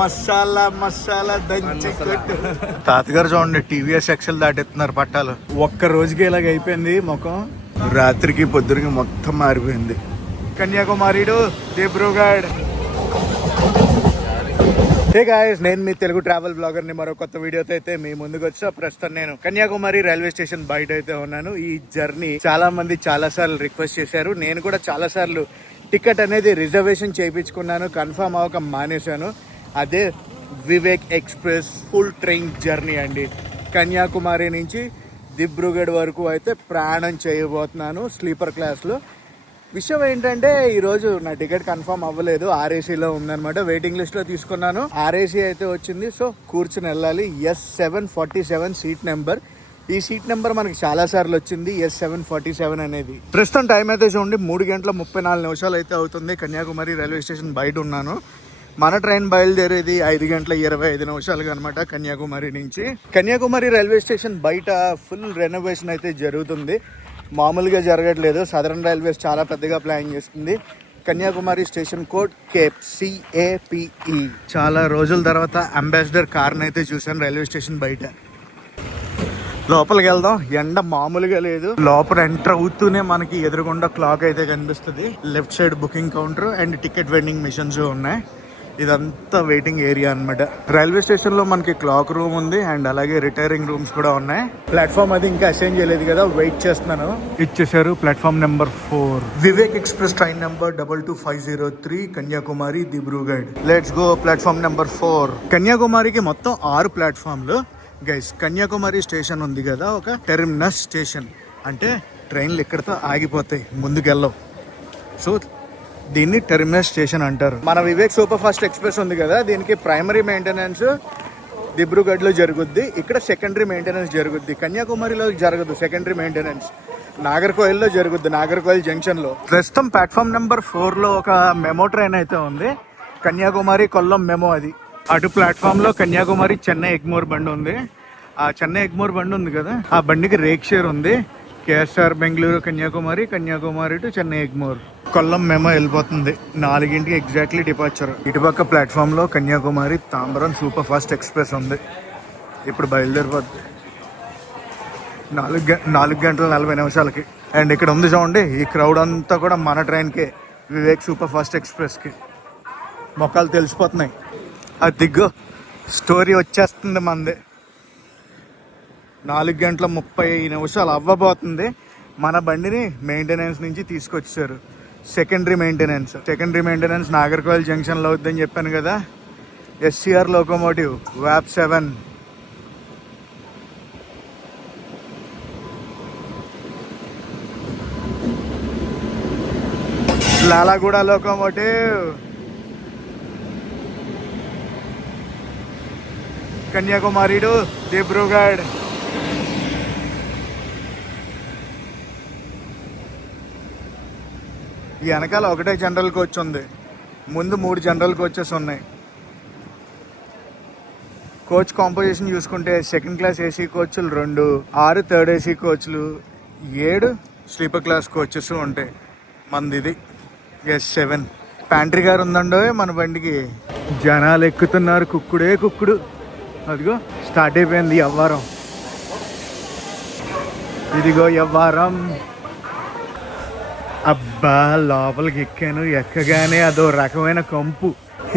మసాలా మసాలా దంచి కొట్టు. తాతగారు చూడండి టీవీఎస్ ఎక్సెల్ దాటెత్తున్నారు పట్టాలు. ఒక్క రోజుకి ఇలాగ అయిపోయింది ముఖం. రాత్రికి పొద్దురికి మొత్తం మారిపోయింది. Kanyakumari to Dibrugarh. Hey guys, నేను మీ తెలుగు ట్రావెల్ బ్లాగర్ ని మరో కొత్త వీడియోతో అయితే మీ ముందుకు వచ్చా. ప్రస్తుతం నేను కన్యాకుమారి రైల్వే స్టేషన్ బయట అయితే ఉన్నాను. ఈ జర్నీ చాలా మంది చాలా సార్లు రిక్వెస్ట్ చేశారు. నేను కూడా చాలా సార్లు టికెట్ అనేది రిజర్వేషన్ చేయించుకున్నాను, కన్ఫర్మ్ అవ్వక మానేశాను. అదే Vivek express full train journey అండి. కన్యాకుమారి నుంచి దిబ్రూగఢ్ వరకు అయితే ప్రయాణం చేయబోతున్నాను స్లీపర్ క్లాస్లో. విషయం ఏంటంటే ఈరోజు నా టికెట్ కన్ఫర్మ్ అవ్వలేదు, ఆర్ఏసీలో ఉందన్నమాట. వెయిటింగ్ లిస్ట్లో తీసుకున్నాను, ఆర్ఏసీ అయితే వచ్చింది. సో కూర్చుని వెళ్ళాలి. S747 seat number. ఈ సీట్ నెంబర్ మనకి చాలా సార్లు వచ్చింది, S747 అనేది. ప్రస్తుతం టైం అయితే చూడండి 3:34 అయితే అవుతుంది. కన్యాకుమారి రైల్వే స్టేషన్ బయట ఉన్నాను. మన ట్రైన్ బయలుదేరేది 5:25 అనమాట కన్యాకుమారి నుంచి. కన్యాకుమారి రైల్వే స్టేషన్ బయట ఫుల్ రెనోవేషన్ అయితే జరుగుతుంది, మామూలుగా జరగట్లేదు. సదరన్ రైల్వేస్ చాలా పెద్దగా ప్లాన్ చేస్తుంది. Kanyakumari station code CAPE. చాలా రోజుల తర్వాత అంబాసిడర్ కార్ని అయితే చూసాను రైల్వే స్టేషన్ బయట. లోపలికి వెళ్దాం. ఎండ మామూలుగా లేదు. లోపల ఎంటర్ అవుతూనే మనకి ఎదురుగుండా క్లాక్ అయితే కనిపిస్తుంది. Left side booking counter and ticket vending machines ఉన్నాయి. ఇదంతా వెయిటింగ్ ఏరియా అనమాట. రైల్వే స్టేషన్ లో మనకి క్లాక్ రూమ్ ఉంది అండ్ అలాగే రిటైరింగ్ రూమ్స్ కూడా ఉన్నాయి. ప్లాట్ఫామ్ అది ఇంకా అసైన్ చేయలేదు కదా, వెయిట్ చేస్తున్నాను. ఇచ్చేసారు platform number 4. Vivek express train number 22503 Kanyakumari Dibrugarh. Let's go. Platform number 4. కన్యాకుమారికి మొత్తం 6 ప్లాట్ఫామ్లు గైస్. కన్యాకుమారి స్టేషన్ ఉంది కదా, ఒక టెర్మినస్ స్టేషన్. అంటే ట్రైన్లు ఇక్కడతో ఆగిపోతాయి, ముందుకెళ్ళవు. సో దీన్ని టెర్మినస్ స్టేషన్ అంటారు. మన వివేక్ సూపర్ ఫాస్ట్ ఎక్స్ప్రెస్ ఉంది కదా, దీనికి ప్రైమరీ మెయింటెనెన్స్ దిబ్రూగఢ్లో జరుగుద్ది, ఇక్కడ సెకండరీ మెయింటెనెన్స్ జరుగుద్ది. కన్యాకుమారిలో జరగదు సెకండరీ మెయింటెనెన్స్, నాగర్కోయిల్లో జరుగుద్ది, నాగర్కోయిల్ జంక్షన్లో. ప్రస్తుతం ప్లాట్ఫామ్ నెంబర్ 4లో ఒక మెమో ట్రైన్ అయితే ఉంది, కన్యాకుమారి కొల్లం మెమో. అది అటు ప్లాట్ఫామ్లో కన్యాకుమారి చెన్నై ఎగ్మోర్ బండి ఉంది. ఆ చెన్నై ఎగ్మోర్ బండి ఉంది కదా, ఆ బండికి రేక్ షేర్ ఉంది. KSR Bengaluru Kanyakumari, Kanyakumari to Chennai Egmore. Kollam memo వెళ్ళిపోతుంది 4 ఎగ్జాక్ట్లీ డిపార్చర్. ఇటుపక్క ప్లాట్ఫామ్ లో Kanyakumari Tambaram super fast express ఉంది. ఇప్పుడు బయలుదేరిపోద్ది 4:40 అండ్ ఇక్కడ ఉంది చూడండి, ఈ క్రౌడ్ అంతా కూడా మన ట్రైన్కే, వివేక్ సూపర్ ఫాస్ట్ ఎక్స్ప్రెస్కి. మొక్కలు తెలిసిపోతున్నాయి. అది దిగ్గు స్టోరీ వచ్చేస్తుంది మంది. 4:30 అవ్వబోతుంది. మన బండిని మెయింటెనెన్స్ నుంచి తీసుకొచ్చారు. సెకండరీ మెయింటెనెన్స్ నాగర్కోయిల్ జంక్షన్లో అవుద్దని చెప్పాను కదా. SCR locomotive WAP 7. Lalaguda locomotive. Kanyakumari to Dibrugarh. ఈ వెనకాల ఒకటే జనరల్ కోచ్ ఉంది, ముందు 3 జనరల్ కోచెస్ ఉన్నాయి. కోచ్ కాంపోజిషన్ చూసుకుంటే సెకండ్ క్లాస్ ఏసీ కోచ్లు 2, 6 థర్డ్ ఏసీ కోచ్లు, 7 స్లీపర్ క్లాస్ కోచెస్ ఉంటాయి. మనది ఇది S7. ప్యాంట్రీ గారు ఉందండో మన బండికి. జనాలు ఎక్కుతున్నారు, కుక్కుడు. అదిగో స్టార్ట్ అయిపోయింది యవ్వారం. ఇదిగో యవ్వారం. అబ్బా లోపలికి ఎక్కాను, ఎక్కగానే అదో రకమైన కంపు.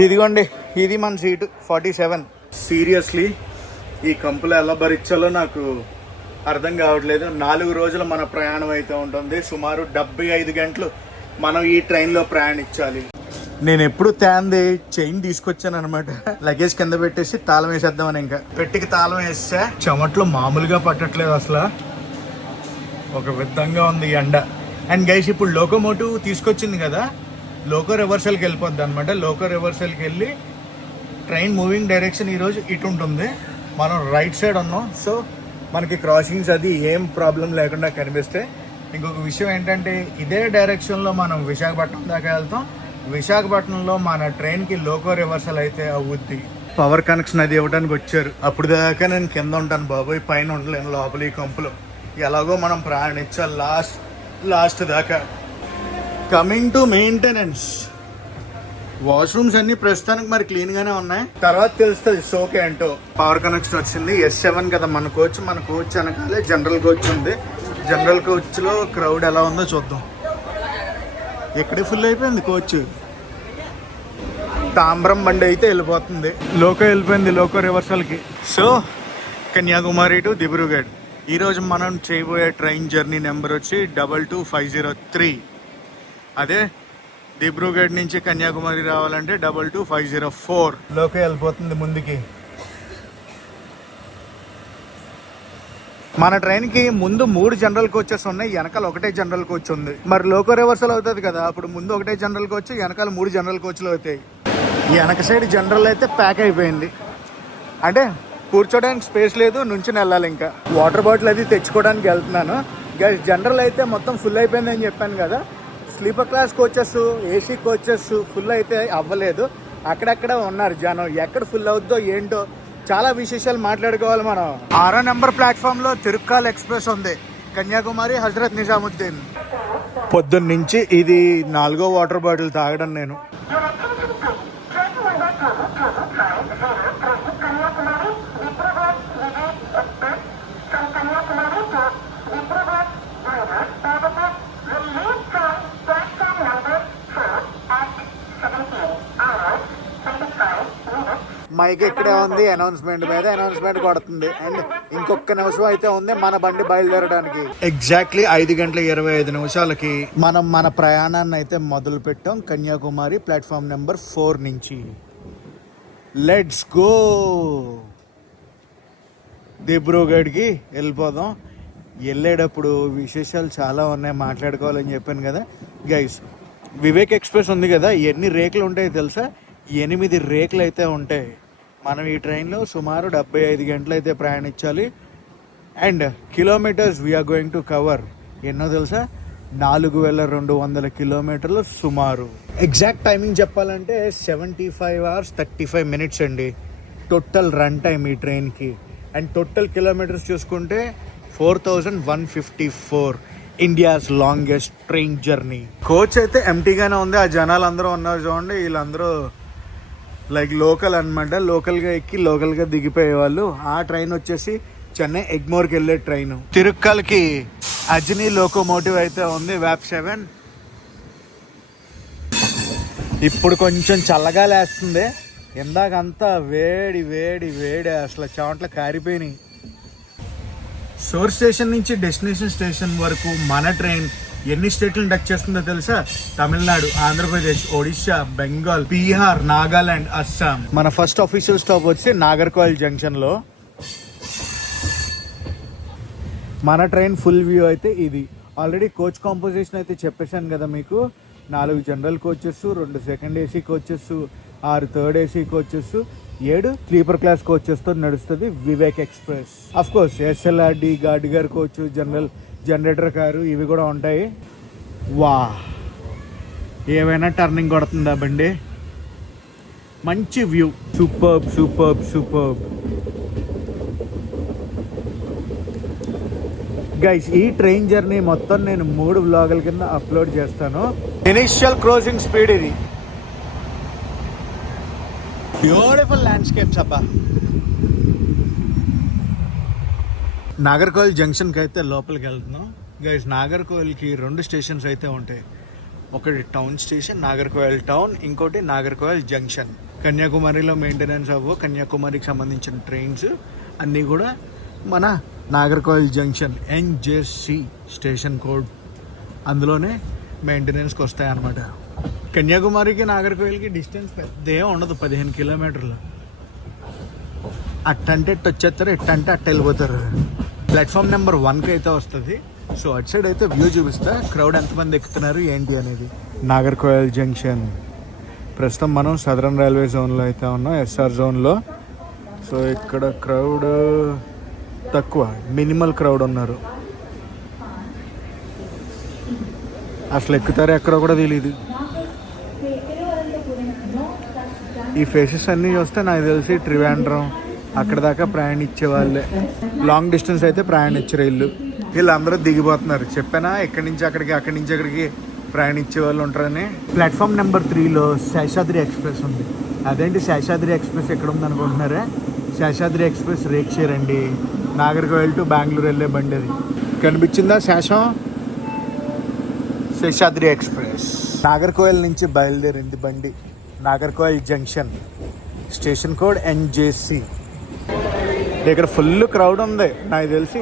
ఇదిగోండి, ఇది మన సీటు 47. సీరియస్లీ ఈ కంపులో ఎలా భరించాలో నాకు అర్థం కావట్లేదు. 4 రోజులు మన ప్రయాణం అయితే ఉంటుంది. సుమారు 75 గంటలు మనం ఈ ట్రైన్లో ప్రయాణించాలి. నేను ఎప్పుడు తేంది చైన్ తీసుకొచ్చాను అనమాట. లగేజ్ కింద పెట్టేసి తాళం వేసేద్దామని, ఇంకా పెట్టికి తాళం వేస్తే చెమట్లు మామూలుగా పట్టట్లేదు అసలు. ఒక విధంగా ఉంది ఎండ. అండ్ గైస్, ఇప్పుడు లోకోమోటివ్ తీసుకొచ్చింది కదా, లోకో రివర్సల్కి వెళ్ళిపోద్ది అనమాట. లోకో రివర్సల్కి వెళ్ళి ట్రైన్ మూవింగ్ డైరెక్షన్ ఈరోజు ఇటు ఉంటుంది, మనం రైట్ సైడ్ ఉన్నాం. సో మనకి క్రాసింగ్స్ అది ఏం ప్రాబ్లం లేకుండా కనిపిస్తాయి. ఇంకొక విషయం ఏంటంటే, ఇదే డైరెక్షన్లో మనం విశాఖపట్నం దాకా వెళ్తాం. విశాఖపట్నంలో మన ట్రైన్కి లోకో రివర్సల్ అయితే అవుద్ది. పవర్ కనెక్షన్ అది ఇవ్వడానికి వచ్చారు. అప్పుడు దాకా నేను కింద ఉంటాను బాబోయ్, పైన ఉండలేను లోపల ఈ కంపులో. ఎలాగో మనం ప్రయాణించాలి లాస్ట్ దాకా. Coming to maintenance. వాష్రూమ్స్ అన్ని ప్రస్తుతానికి మరి క్లీన్ గానే ఉన్నాయి, తర్వాత తెలుస్తుంది సోకే ఏంటో. పవర్ కనెక్షన్ వచ్చింది. S7 కదా మన కోచ్ వెనకాలే జనరల్ కోచ్ ఉంది. జనరల్ కోచ్ లో క్రౌడ్ ఎలా ఉందో చూద్దాం. ఎక్కడే ఫుల్ అయిపోయింది కోచ్. తాంబ్రం బండి అయితే వెళ్ళిపోతుంది, లోకో వెళ్ళిపోయింది, లోకో రివర్సల్కి. సో కన్యాకుమారి టు దిబ్రూగఢ్ ఈరోజు మనం చేయబోయే ట్రైన్ జర్నీ నెంబర్ వచ్చి 22503. అదే దిబ్రూగఢ్ నుంచి కన్యాకుమారి రావాలంటే 22504. లోకో వెళ్ళిపోతుంది ముందుకి. మన ట్రైన్కి ముందు 3 జనరల్ కోచెస్ ఉన్నాయి, వెనకాల ఒకటే జనరల్ కోచ్ ఉంది. మరి లోకో రివర్సల్ అవుతుంది కదా, అప్పుడు ముందు ఒకటే జనరల్ కోచ్, వెనకాల 3 జనరల్ కోచ్లు అవుతాయి. ఈ వెనక సైడ్ జనరల్ అయితే ప్యాక్ అయిపోయింది, అంటే కూర్చోడానికి స్పేస్ లేదు, నుంచి వెళ్ళాలి. ఇంకా వాటర్ బాటిల్ అది తెచ్చుకోవడానికి వెళ్తున్నాను. జనరల్ అయితే మొత్తం ఫుల్ అయిపోయిందని చెప్పాను కదా. Sleeper class coaches, AC coaches full అయితే అవ్వలేదు, అక్కడక్కడ ఉన్నారు జనం. ఎక్కడ ఫుల్ అవుద్దో ఏంటో చాలా విశేషాలు మాట్లాడుకోవాలి మనం. 6వ నెంబర్ ప్లాట్ఫామ్ లో తిరుక్కాల్ ఎక్స్ప్రెస్ ఉంది, కన్యాకుమారి హజరత్ నిజాముద్దీన్. పొద్దున్న నుంచి ఇది 4వ వాటర్ బాటిల్ తాగడం నేను. మైక్ ఇక్కడే ఉంది, అనౌన్స్మెంట్ మీద అనౌన్స్మెంట్ కొడుతుంది. అండ్ ఇంకొక నిమిషం అయితే ఉంది మన బండి బయలుదేరడానికి. ఎగ్జాక్ట్లీ 5:25 మనం మన ప్రయాణాన్ని అయితే మొదలు పెట్టాం కన్యాకుమారి ప్లాట్ఫామ్ నెంబర్ 4 నుంచి. Let's go. దిబ్రూగఢ్కి వెళ్ళిపోదాం. వెళ్ళేటప్పుడు విశేషాలు చాలా ఉన్నాయి, మాట్లాడుకోవాలని చెప్పాను కదా గైస్. వివేక్ ఎక్స్ప్రెస్ ఉంది కదా, ఎన్ని రేకులు ఉంటాయో తెలుసా? 8 రేకులు అయితే ఉంటాయి. మనం ఈ ట్రైన్లో సుమారు 75 గంటలు అయితే ప్రయాణించాలి. And kilometres we are going to cover ఎన్నో తెలుసా? 4200 కిలోమీటర్లు సుమారు. ఎగ్జాక్ట్ టైమింగ్ చెప్పాలంటే 75 hours 35 minutes అండి టోటల్ రన్ టైం ఈ ట్రైన్కి. అండ్ టోటల్ కిలోమీటర్స్ చూసుకుంటే 4154. India's longest train journey. Coach అయితే ఎంటీగానే ఉంది, ఆ జనాలు అందరూ ఉన్నారు చూడండి. వీళ్ళందరూ లైక్ లోకల్ అనమాట, లోకల్గా ఎక్కి లోకల్గా దిగిపోయేవాళ్ళు. ఆ ట్రైన్ వచ్చేసి చెన్నై ఎగ్మోర్కి వెళ్ళే ట్రైన్. తిరుక్కల్కి అజ్ని లోకోమోటివ్ అయితే ఉంది, వ్యాప్ 7. ఇప్పుడు కొంచెం చల్లగా లేస్తుంది, ఇందాకంతా వేడి వేడి వేడి అసలు చెమటలు కారిపోయినాయి. సోర్స్ స్టేషన్ నుంచి డెస్టినేషన్ స్టేషన్ వరకు మన ట్రైన్ ఎన్ని స్టేట్లను టచ్ చేస్తుందో తెలుసా? తమిళనాడు, ఆంధ్రప్రదేశ్, ఒడిశా, బెంగాల్, బీహార్, నాగాలాండ్, అస్సాం. మన ఫస్ట్ అఫీషియల్ స్టాప్ వచ్చి నాగర్కోయిల్ జంక్షన్లో. మన ట్రైన్ ఫుల్ వ్యూ అయితే ఇది. ఆల్రెడీ కోచ్ కాంపోజిషన్ అయితే చెప్పేశాను కదా మీకు. 4 general coaches, 2 second AC coaches, 6 third AC coaches, 7 sleeper class కోచెస్తో నడుస్తుంది Vivek express. Of course SLRD, గార్డిగర్ కోచ్, జనరేటర్ కారు ఇవి కూడా ఉంటాయి. వా, ఏమైనా టర్నింగ్ కొడుతుందా బండి? మంచి view, superb superb superb. Guys, ఈ ట్రైన్ జర్నీ మొత్తం నేను 3 వ్లాగుల కింద అప్లోడ్ చేస్తాను. ఇనిషియల్ క్రోజింగ్ స్పీడ్ ఇది. బ్యూటిఫుల్ ల్యాండ్స్కేప్స్ అబ్బా. నాగర్కోయిల్ జంక్షన్కి అయితే లోపలికి వెళ్తున్నాం గైస్. నాగర్కోయిల్కి 2 స్టేషన్స్ అయితే ఉంటాయి. ఒకటి టౌన్ స్టేషన్ నాగర్కోయిల్ టౌన్, ఇంకోటి నాగర్కోయిల్ జంక్షన్. కన్యాకుమారిలో మెయింటెనెన్స్ కన్యాకుమారికి సంబంధించిన ట్రైన్స్ అన్నీ కూడా మన Nagercoil junction NJC station code అందులోనే మెయింటెనెన్స్కి వస్తాయి అన్నమాట. కన్యాకుమారికి నాగర్కోయిల్కి డిస్టెన్స్ పెద్ద ఏం ఉండదు, 15 కిలోమీటర్లు. అట్టంటే ఇట్టు వచ్చేస్తారు, ఇట్టంటే అట్ట వెళ్ళిపోతారు. ప్లాట్ఫామ్ నెంబర్ 1కి అయితే వస్తుంది. సో అటు సైడ్ అయితే వ్యూ చూపిస్తా, క్రౌడ్ ఎంతమంది ఎక్కుతున్నారు ఏంటి అనేది. నాగర్కోయిల్ జంక్షన్. ప్రస్తుతం మనం సదరన్ రైల్వే జోన్లో అయితే ఉన్నాం, SR జోన్లో. సో ఇక్కడ క్రౌడ్ తక్కువ, మినిమల్ క్రౌడ్ ఉన్నారు. అసలు ఎక్కుతారో ఎక్కడో కూడా తెలియదు. ఈ ఫేసెస్ అన్నీ చూస్తే నాకు తెలిసి ట్రివాండ్రం అక్కడ దాకా ప్రయాణించే వాళ్ళే. లాంగ్ డిస్టెన్స్ అయితే ప్రయాణించరు వీళ్ళందరూ దిగిపోతున్నారు. చెప్పానా, ఇక్కడి నుంచి అక్కడికి, అక్కడి నుంచి అక్కడికి ప్రయాణించే వాళ్ళు ఉంటారని. ప్లాట్ఫామ్ నెంబర్ 3లో శేషాద్రి ఎక్స్ప్రెస్ ఉంది. అదేంటి శేషాద్రి ఎక్స్ప్రెస్ ఎక్కడ ఉంది అనుకుంటున్నారా? శేషాద్రి ఎక్స్ప్రెస్ రేక్షేర్ అండి. నాగర్కోయిల్ టు బెంగళూరు వెళ్ళే బండి అది. కనిపించిందా శేషాద్రి ఎక్స్ప్రెస్ నాగర్కోయిల్ నుంచి బయలుదేరింది బండి. Nagercoil junction, station code NJC. ఇక్కడ ఫుల్ క్రౌడ్ ఉంది. నాకు తెలిసి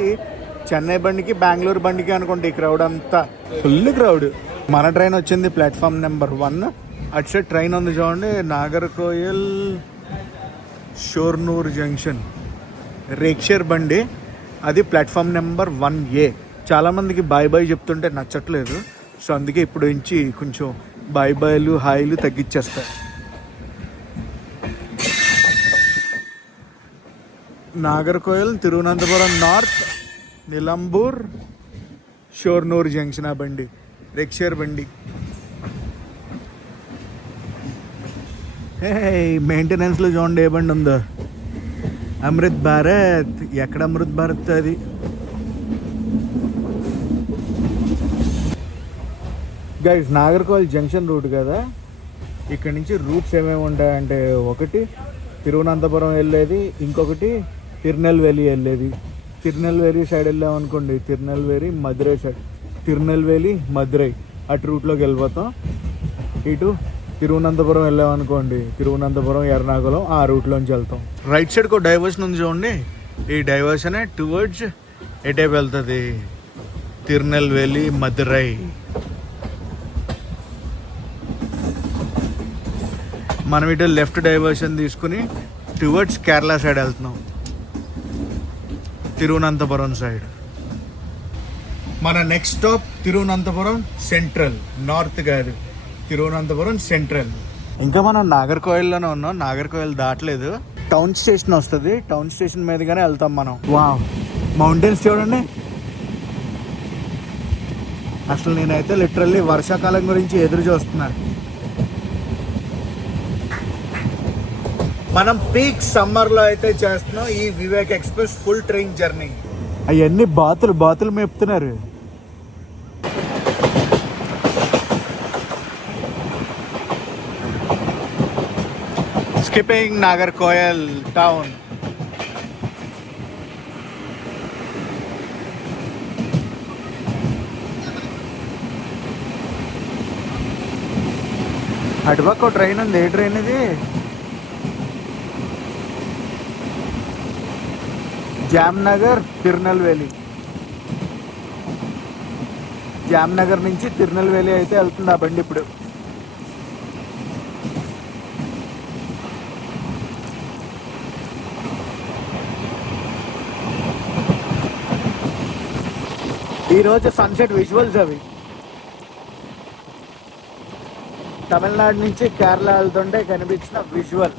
చెన్నై బండికి బెంగళూరు బండికి అనుకోండి ఈ క్రౌడ్ అంతా. Full crowd. మన ట్రైన్ వచ్చింది ప్లాట్ఫామ్ నెంబర్ 1. అటు సైడ్ ట్రైన్ ఉంది చూడండి, నాగర్కోయిల్ షోర్నూర్ జంక్షన్ రేక్షేర్ బండి. అది ప్లాట్ఫామ్ నెంబర్ 1A. చాలామందికి బాయ్ బాయ్ చెప్తుంటే నచ్చట్లేదు. సో అందుకే ఇప్పుడు నుంచి కొంచెం బాయ్ బాయ్లు హాయిలు తగ్గించేస్తారు. నాగర్కోయిల్, తిరువనంతపురం నార్త్, నిలంబూర్, షోర్నూర్ జంక్షన్ ఆ బండి, రేక్షేర్ బండి. మెయింటెనెన్స్లో చూడండి ఏ బండి ఉందో, అమృత్ భారత్. ఎక్కడ అమృత్ భారత్ అది? గైస్ నాగర్కోయిల్ జంక్షన్ రూట్ కదా, ఇక్కడ నుంచి రూట్స్ ఏమేమి ఉంటాయంటే, ఒకటి తిరువనంతపురం వెళ్ళేది, ఇంకొకటి తిరునెల్వేలి వెళ్ళేది. తిరునెల్వేలి సైడ్ వెళ్ళామనుకోండి, తిరునెల్వేలి మదురై సైడ్, తిరునెల్వేలి మదురై అటు రూట్లోకి వెళ్ళిపోతాం. ఇటు తిరువనంతపురం వెళ్ళామనుకోండి, తిరువనంతపురం ఎర్నాకుళం ఆ రూట్లోంచి వెళ్తాం. రైట్ సైడ్కి ఒక డైవర్షన్ ఉంది చూడండి, ఈ డైవర్షన్ టువర్డ్స్ ఎటైపు వెళ్తుంది, తిరునెల్వేలి మదురై. మనం ఇటు లెఫ్ట్ డైవర్షన్ తీసుకుని టువర్డ్స్ కేరళ సైడ్ వెళ్తున్నాం, తిరువనంతపురం సైడ్. మన next stop Thiruvananthapuram central, north కాదు, తిరువనంతపురం సెంట్రల్. ఇంకా మనం నాగర్కోయిల్లోనే ఉన్నాం, నాగర్కోయిల్ దాటలేదు. టౌన్ స్టేషన్ వస్తుంది, టౌన్ స్టేషన్ మీదుగానే వెళ్తాం మనం. వావ్, మౌంటైన్స్ చూడండి. అసలు నేనైతే లిటరల్లీ వర్షాకాలం గురించి ఎదురు చూస్తున్నాను. మనం పీక్ సమ్మర్లో అయితే చేస్తున్నాం ఈ Vivek express full train journey. అవన్నీ బాతులు మేపుతున్నారు. Skipping Nagercoil town. అటుపక్క ట్రైన్ ఉంది. ఏ ట్రైన్ ఇది? జామ్నగర్ తిరునెల్వేలి. జామ్నగర్ నుంచి తిరునెల్వేలి అయితే వెళ్తుంది ఆ బండి ఇప్పుడు. ఈరోజు సన్సెట్ విజువల్స్ అవి. తమిళనాడు నుంచి కేరళ వెళ్తుంటే కనిపించిన విజువల్.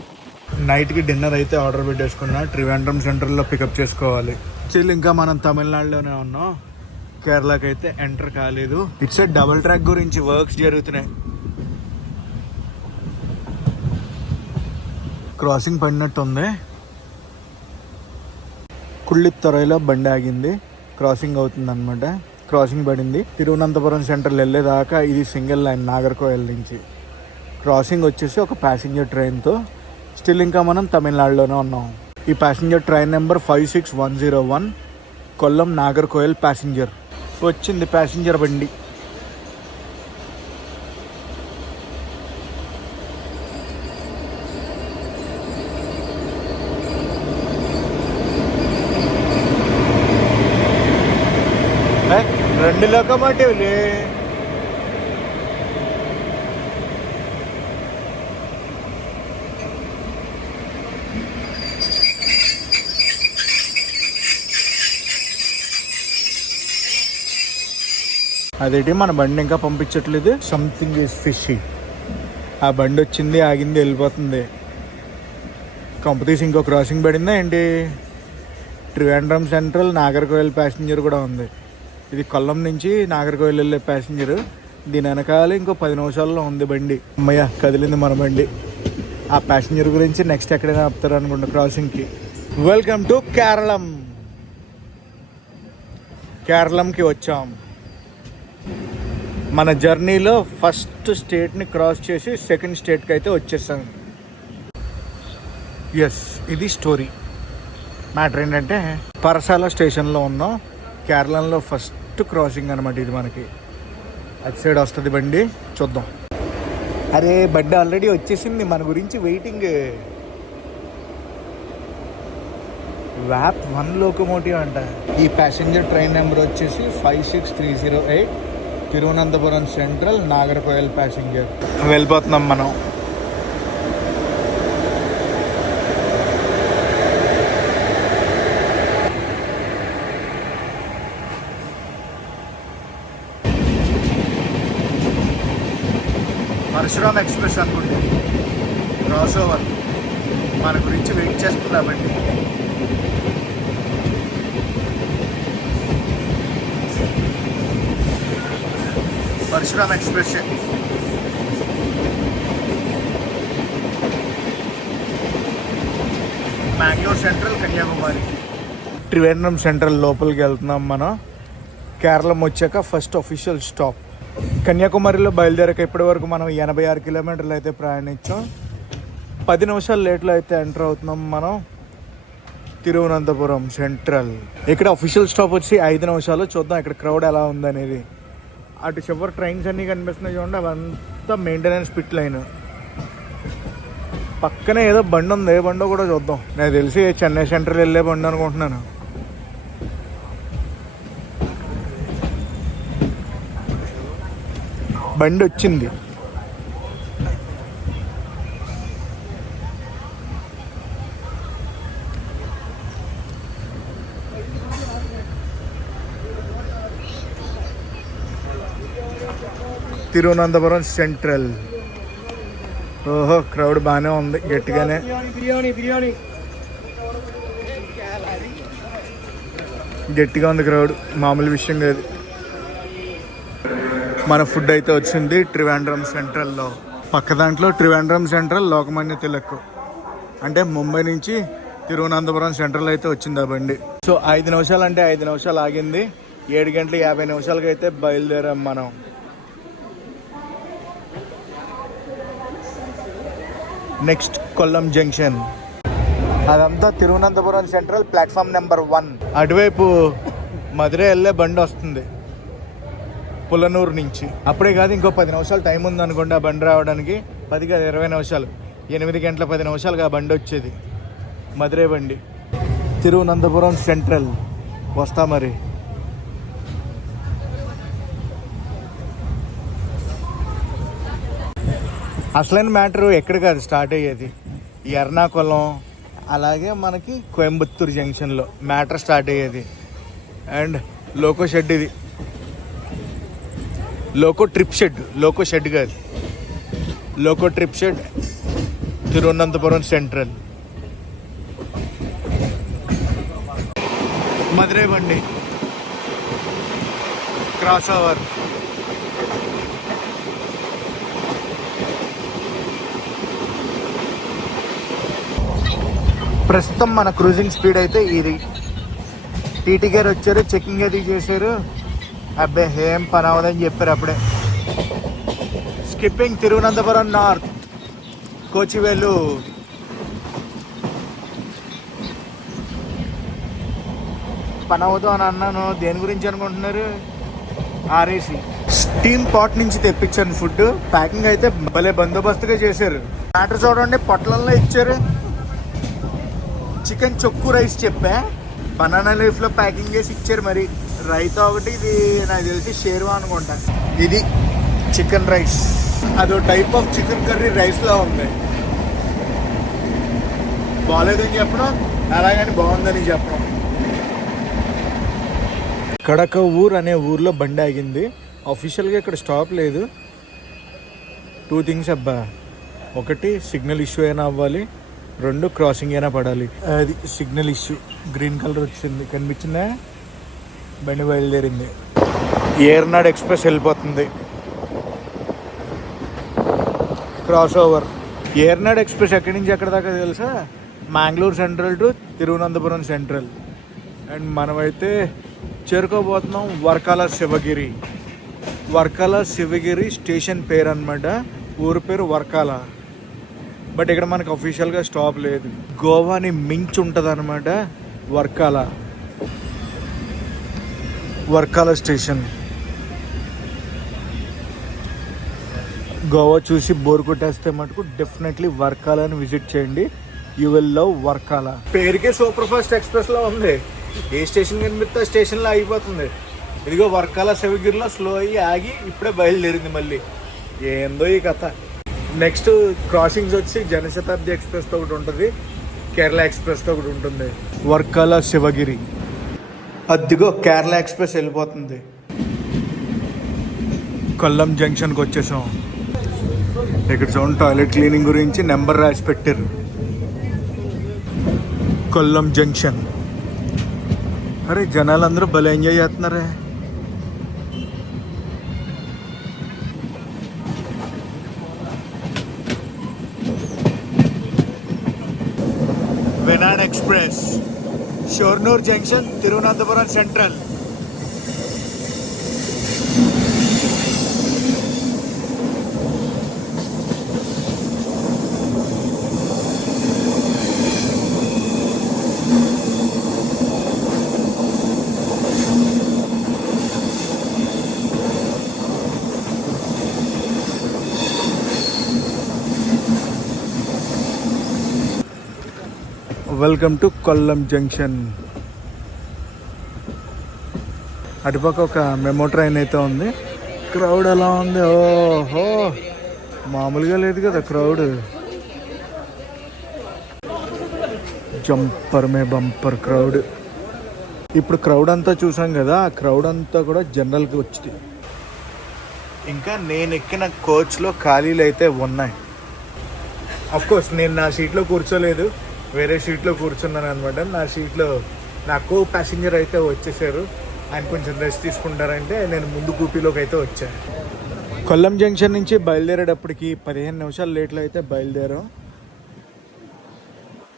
నైట్కి డిన్నర్ అయితే ఆర్డర్ పెట్టేసుకున్నా, ట్రివాండ్రం సెంటర్లో పికప్ చేసుకోవాలి. చిల్. ఇంకా మనం తమిళనాడులోనే ఉన్నాం, కేరళకి అయితే ఎంటర్ కాలేదు. ఇట్స్ డబుల్ ట్రాక్ గురించి వర్క్స్ జరుగుతున్నాయి. క్రాసింగ్ పడినట్టుంది. కుళ్ళిత్తొరైలో బండి ఆగింది, క్రాసింగ్ అవుతుంది అనమాట. క్రాసింగ్ పడింది. తిరువనంతపురం సెంటర్లో వెళ్ళేదాకా ఇది సింగిల్ లైన్ నాగర్కోయిల్ నుంచి. క్రాసింగ్ వచ్చేసి ఒక ప్యాసింజర్ ట్రైన్తో. స్టిల్ ఇంకా మనం తమిళనాడులోనే ఉన్నాం. ఈ passenger train number 56101, Kollam Nagercoil passenger. వచ్చింది ప్యాసింజర్ బండి. రెండు లోకమోటివ్లే. అదేంటి మన బండి ఇంకా పంపించట్లేదు. Something is fishy. ఆ బండి వచ్చింది, ఆగింది, వెళ్ళిపోతుంది. కంపెనీస్ ఇంకో క్రాసింగ్ పడిందా ఏంటి? ట్రివాండ్రం సెంట్రల్ నాగర్కోయిల్ ప్యాసింజర్ కూడా ఉంది. ఇది కొల్లం నుంచి నాగర్కోయిల్ వెళ్ళే ప్యాసింజర్. దీని వెనకాల ఇంకో 10 నిమిషాల్లో ఉంది బండి. అమ్మయ్య, కదిలింది మన బండి. ఆ ప్యాసింజర్ గురించి నెక్స్ట్ ఎక్కడైనా ఆపుతారు అనుకుంటా క్రాసింగ్కి. Welcome to Keralam. కేరళంకి వచ్చాం. మన జర్నీలో ఫస్ట్ స్టేట్ని క్రాస్ చేసి సెకండ్ స్టేట్కి అయితే వచ్చేసాం. ఎస్, ఇది స్టోరీ. మ్యాటర్ ఏంటంటే పరసాల స్టేషన్లో ఉన్నాం. కేరళలో ఫస్ట్ క్రాసింగ్ అనమాట ఇది. మనకి అటు సైడ్ వస్తుంది బండి, చూద్దాం. అరే బండి ఆల్రెడీ వచ్చేసింది, మన గురించి వెయిటింగ్. వ్యాప్ 1 లోకోమోటివ్ అంట. ఈ ప్యాసింజర్ ట్రైన్ నెంబర్ వచ్చేసి 56308, తిరువనంతపురం సెంట్రల్, నాగర్కోయిల్ ప్యాసింజర్. వెళ్ళిపోతున్నాం మనం. పరశురామ్ ఎక్స్ప్రెస్ అనుకుంటే క్రాస్ ఓవర్ మన గురించి వెయిట్ చేస్తుంది కాబట్టి. Parashuram express Mangalore central, Kanyakumari. Trivandrum central లోపలికి వెళ్తున్నాం మనం. కేరళం వచ్చాక ఫస్ట్ అఫీషియల్ స్టాప్. కన్యాకుమారిలో బయలుదేరక ఇప్పటి వరకు మనం 86 కిలోమీటర్లు అయితే ప్రయాణించాం. 10 నిమిషాలు లేట్లో అయితే ఎంటర్ అవుతున్నాం మనం తిరువనంతపురం సెంట్రల్. ఇక్కడ అఫీషియల్ స్టాప్ వచ్చి 5 నిమిషాలు. చూద్దాం ఇక్కడ క్రౌడ్ ఎలా ఉందనేది. అటు చివరి ట్రైన్స్ అన్నీ కనిపిస్తున్నాయి చూడండి, అవంతా మెయింటెనెన్స్ పిట్ లైన్. పక్కనే ఏదో బండి ఉంది, ఏ బండో కూడా చూద్దాం. నాకు తెలిసి చెన్నై సెంట్రల్ వెళ్ళే బండి అనుకుంటున్నాను. బండి వచ్చింది. తిరువనంతపురం సెంట్రల్. ఓహో, క్రౌడ్ బాగానే ఉంది, గట్టిగానే. గట్టిగా ఉంది క్రౌడ్, మామూలు విషయం కాదు. మన ఫుడ్ అయితే వచ్చింది త్రివేంద్రం సెంట్రల్లో. పక్క దాంట్లో త్రివేంద్రం సెంట్రల్, లోకమాన్య తిలక్. అంటే ముంబై నుంచి తిరువనంతపురం సెంట్రల్ అయితే వచ్చింది ఆ బండి. సో 5 నిమిషాలు అంటే 5 నిమిషాలు ఆగింది. 7 గంటల 50 నిమిషాలకి అయితే బయలుదేరాం మనం. Next Kollam junction. అదంతా తిరువనంతపురం సెంట్రల్ ప్లాట్ఫామ్ నెంబర్ 1. అటువైపు మధురై వెళ్ళే బండి వస్తుంది పులనూరు నుంచి. అప్పుడే కాదు, ఇంకో 10 నిమిషాలు టైం ఉంది అనుకోండి ఆ బండి రావడానికి. 10 కాదు 20 నిమిషాలు. 8 గంటల 10 నిమిషాలుగా ఆ బండి వచ్చేది, మధురై బండి. తిరువనంతపురం సెంట్రల్ వస్తా మరి. అసలైన మ్యాటర్ ఎక్కడ కాదు స్టార్ట్ అయ్యేది, ఎర్నాకుళం అలాగే మనకి కోయంబత్తూరు జంక్షన్లో మ్యాటర్ స్టార్ట్ అయ్యేది. అండ్ లోకో షెడ్, ఇది loco trip shed. Loco shed కాదు, loco trip shed, Thiruvananthapuram central. Madurai బండి క్రాస్ ఓవర్. ప్రస్తుతం మన క్రూజింగ్ స్పీడ్ అయితే ఇది. టీటీ గారు వచ్చారు, చెకింగ్ అది చేశారు. అబ్బే ఏం పని అవ్వదని చెప్పారు అప్పుడే. Skipping Thiruvananthapuram north, Kochuveli. పని అవ్వదు అని అన్నాను. దేని గురించి అనుకుంటున్నారు? ఆర్ఏసీ స్టీమ్ పాట్ నుంచి తెప్పించాను ఫుడ్. ప్యాకింగ్ అయితే భలే బందోబస్తుగా చేశారు. మ్యాటర్ చూడండి, పొట్లల్లో ఇచ్చారు. చికెన్ చొక్కు రైస్ చెప్పా, బనానా లీఫ్లో ప్యాకింగ్ చేసి ఇచ్చారు. మరి రైతా ఒకటి, ఇది నాకు తెలిసి షేర్వా అనుకుంటా. ఇది చికెన్ రైస్, అదో టైప్ ఆఫ్ చికెన్ కర్రీ రైస్లో ఉంది. బాగాలేదని చెప్పడం, అలాగని బాగుందని చెప్పడం. కడక ఊర్ అనే ఊర్లో బండి ఆగింది. అఫీషియల్గా ఇక్కడ స్టాప్ లేదు. 2 థింగ్స్ అబ్బా. ఒకటి సిగ్నల్ ఇష్యూ అయినా అవ్వాలి, 2 క్రాసింగ్ అయినా పడాలి. అది సిగ్నల్ ఇష్యూ. గ్రీన్ కలర్ వచ్చింది, కనిపించిందా? బండి బయలుదేరింది. ఏర్నాడ్ ఎక్స్ప్రెస్ వెళ్ళిపోతుంది క్రాస్ ఓవర్. ఏర్నాడ్ ఎక్స్ప్రెస్ ఎక్కడి నుంచి ఎక్కడి దాకా తెలుసా? Mangalore central to Thiruvananthapuram central. And మనమైతే చేరుకోబోతున్నాం వర్కాల శివగిరి. వర్కాల శివగిరి స్టేషన్ పేరు అనమాట. ఊరు పేరు వర్కాల. బట్ ఇక్కడ మనకు అఫీషియల్గా స్టాప్ లేదు. గోవాని మించి ఉంటుంది అనమాట వర్కాల. వర్కాల స్టేషన్. గోవా చూసి బోర్ కొట్టేస్తే మటుకు డెఫినెట్లీ వర్కాలని విజిట్ చేయండి. You will love Varkala. పేరుకే సూపర్ ఫాస్ట్ ఎక్స్ప్రెస్లో ఉంది. ఏ స్టేషన్ కనిపిస్తే ఆ స్టేషన్లో ఆగిపోతుంది. ఇదిగో వర్కాల శివగిరిలో స్లో అయ్యి ఆగి ఇప్పుడే బయలుదేరింది మళ్ళీ. ఏందో ఈ కథ. నెక్స్ట్ క్రాసింగ్స్ వచ్చి జనశతాబ్ది ఎక్స్ప్రెస్తో ఒకటి ఉంటుంది, కేరళ ఎక్స్ప్రెస్తో ఒకటి ఉంటుంది. వర్కాల శివగిరి. అదిగో కేరళ ఎక్స్ప్రెస్ వెళ్ళిపోతుంది. కొల్లం జంక్షన్కి వచ్చేసాం. ఇక్కడ చూడండి టాయిలెట్ క్లీనింగ్ గురించి నెంబర్ రాసి పెట్టారు. కొల్లం జంక్షన్. అరే జనాలందరూ భలే ఎంజాయ్ చేస్తున్నారే. Venad express, Shoranur junction, Thiruvananthapuram central. Welcome to Kollam junction. అటుపక్క ఒక మెమో ట్రైన్ అయితే ఉంది. క్రౌడ్ ఎలా ఉంది, ఓహో మామూలుగా లేదు కదా క్రౌడ్. జంపర్ మే బంపర్ క్రౌడ్. ఇప్పుడు క్రౌడ్ అంతా చూసాం కదా, ఆ క్రౌడ్ అంతా కూడా జనరల్కి వచ్చింది. ఇంకా నేను ఎక్కిన కోచ్లో ఖాళీలు అయితే ఉన్నాయి. అఫ్కోర్స్ నేను నా సీట్లో కూర్చోలేదు, వేరే సీట్లో కూర్చున్నాను అనమాట. నా సీట్లో నా కో ప్యాసింజర్ అయితే వచ్చేసారు. ఆయన కొంచెం రెస్ట్ తీసుకుంటారంటే నేను ముందు కూపీలోకి అయితే వచ్చాను. కొల్లం జంక్షన్ నుంచి బయలుదేరేటప్పటికి 15 నిమిషాలు లేట్లో అయితే బయలుదేరాం.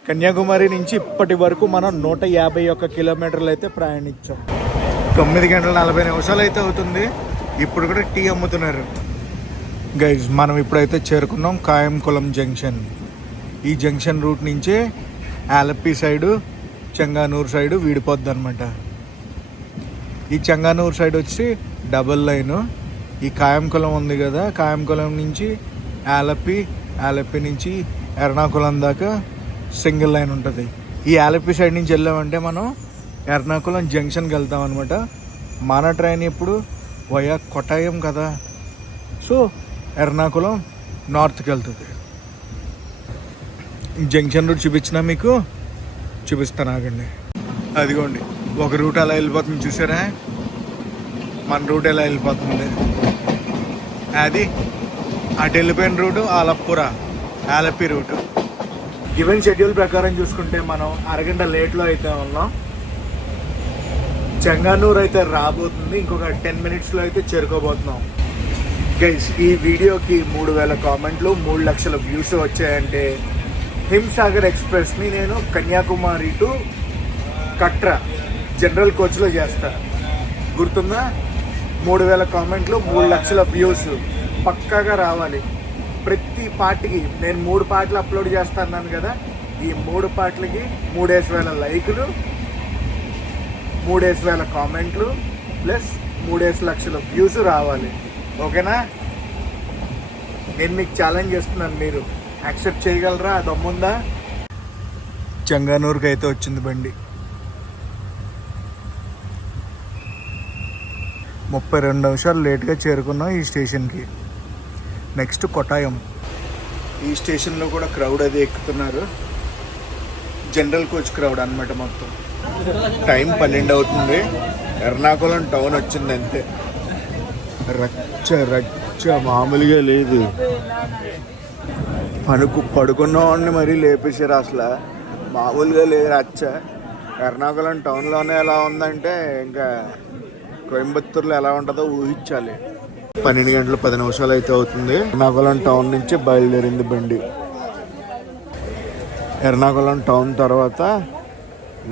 కన్యాకుమారి నుంచి ఇప్పటి వరకు మనం 151 కిలోమీటర్లు అయితే ప్రయాణించాం. 9 గంటల 40 నిమిషాలు అయితే అవుతుంది. ఇప్పుడు కూడా టీ అమ్ముతున్నారు. గైజ్ మనం ఇప్పుడైతే చేరుకున్నాం కాయంకుళం జంక్షన్. ఈ జంక్షన్ రూట్ నుంచే ఆలప్పి సైడు, చెంగానూరు సైడు విడిపోద్ది అనమాట. ఈ చెంగానూరు సైడ్ వచ్చి డబుల్ లైను. ఈ కాయంకుళం ఉంది కదా, కాయంకుళం నుంచి ఆలప్పి నుంచి ఎర్నాకుళం దాకా సింగిల్ లైన్ ఉంటుంది. ఈ ఆలప్పి సైడ్ నుంచి వెళ్ళామంటే మనం ఎర్నాకుళం జంక్షన్కి వెళ్తాం అనమాట. మన ట్రైన్ ఇప్పుడు వయా కొట్టాయం కదా, సో ఎర్నాకుళం నార్త్కి వెళ్తుంది. జంక్షన్ రూట్ చూపించినా మీకు చూపిస్తాను ఆగండి. అదిగోండి ఒక రూట్ అలా వెళ్ళిపోతుంది చూసారా, మన రూట్ ఎలా వెళ్ళిపోతుంది. అది అటు వెళ్ళిపోయిన రూటు ఆలప్పి రూటు. గివెన్ షెడ్యూల్ ప్రకారం చూసుకుంటే మనం అరగంట లేట్లో అయితే ఉన్నాం. చెంగానూరు అయితే రాబోతుంది, ఇంకొక 10 మినిట్స్లో అయితే చేరుకోబోతున్నాం. గైస్ ఈ వీడియోకి 3000 కామెంట్లు, 3 లక్షల వ్యూస్ వచ్చాయంటే హిమ్సాగర్ ఎక్స్ప్రెస్ని నేను కన్యాకుమారి టు కట్రా జనరల్ కోచ్లో చేస్తాను. గుర్తుందా? 3000 కామెంట్లు, 3 లక్షల వ్యూస్ పక్కాగా రావాలి. ప్రతి పార్ట్కి నేను 3 పార్ట్లు అప్లోడ్ చేస్తాను కదా, ఈ 3 పార్ట్లకి 3000 లైకులు, 3000 కామెంట్లు ప్లస్ 3 లక్షల వ్యూస్ రావాలి. ఓకేనా? నేను మీకు ఛాలెంజ్ చేస్తున్నాను, మీరు యాక్సెప్ట్ చేయగలరా? దమ్ముందా? చెంగానూరుకి అయితే వచ్చింది బండి. 32 నిమిషాలు లేట్గా చేరుకున్నాం ఈ స్టేషన్కి. నెక్స్ట్ కొట్టాయం. ఈ స్టేషన్లో కూడా క్రౌడ్ అది ఎక్కుతున్నారు. జనరల్ కోచ్ క్రౌడ్ అనమాట మొత్తం. టైం 12 అవుతుంది. ఎర్నాకుళం టౌన్ వచ్చింది అంతే. రచ్చ మామూలుగా లేదు. పడుకున్న వాడిని మరీ లేపేసారు. అసలు మామూలుగా లేదు రచ్చ. ఎర్నాకుళం టౌన్లోనే ఎలా ఉందంటే ఇంకా కోయంబత్తూరులో ఎలా ఉంటుందో ఊహించాలి. 12 గంటల 10 నిమిషాలు అయితే అవుతుంది. ఎర్నాకుళం టౌన్ నుంచి బయలుదేరింది బండి. ఎర్నాకుళం టౌన్ తర్వాత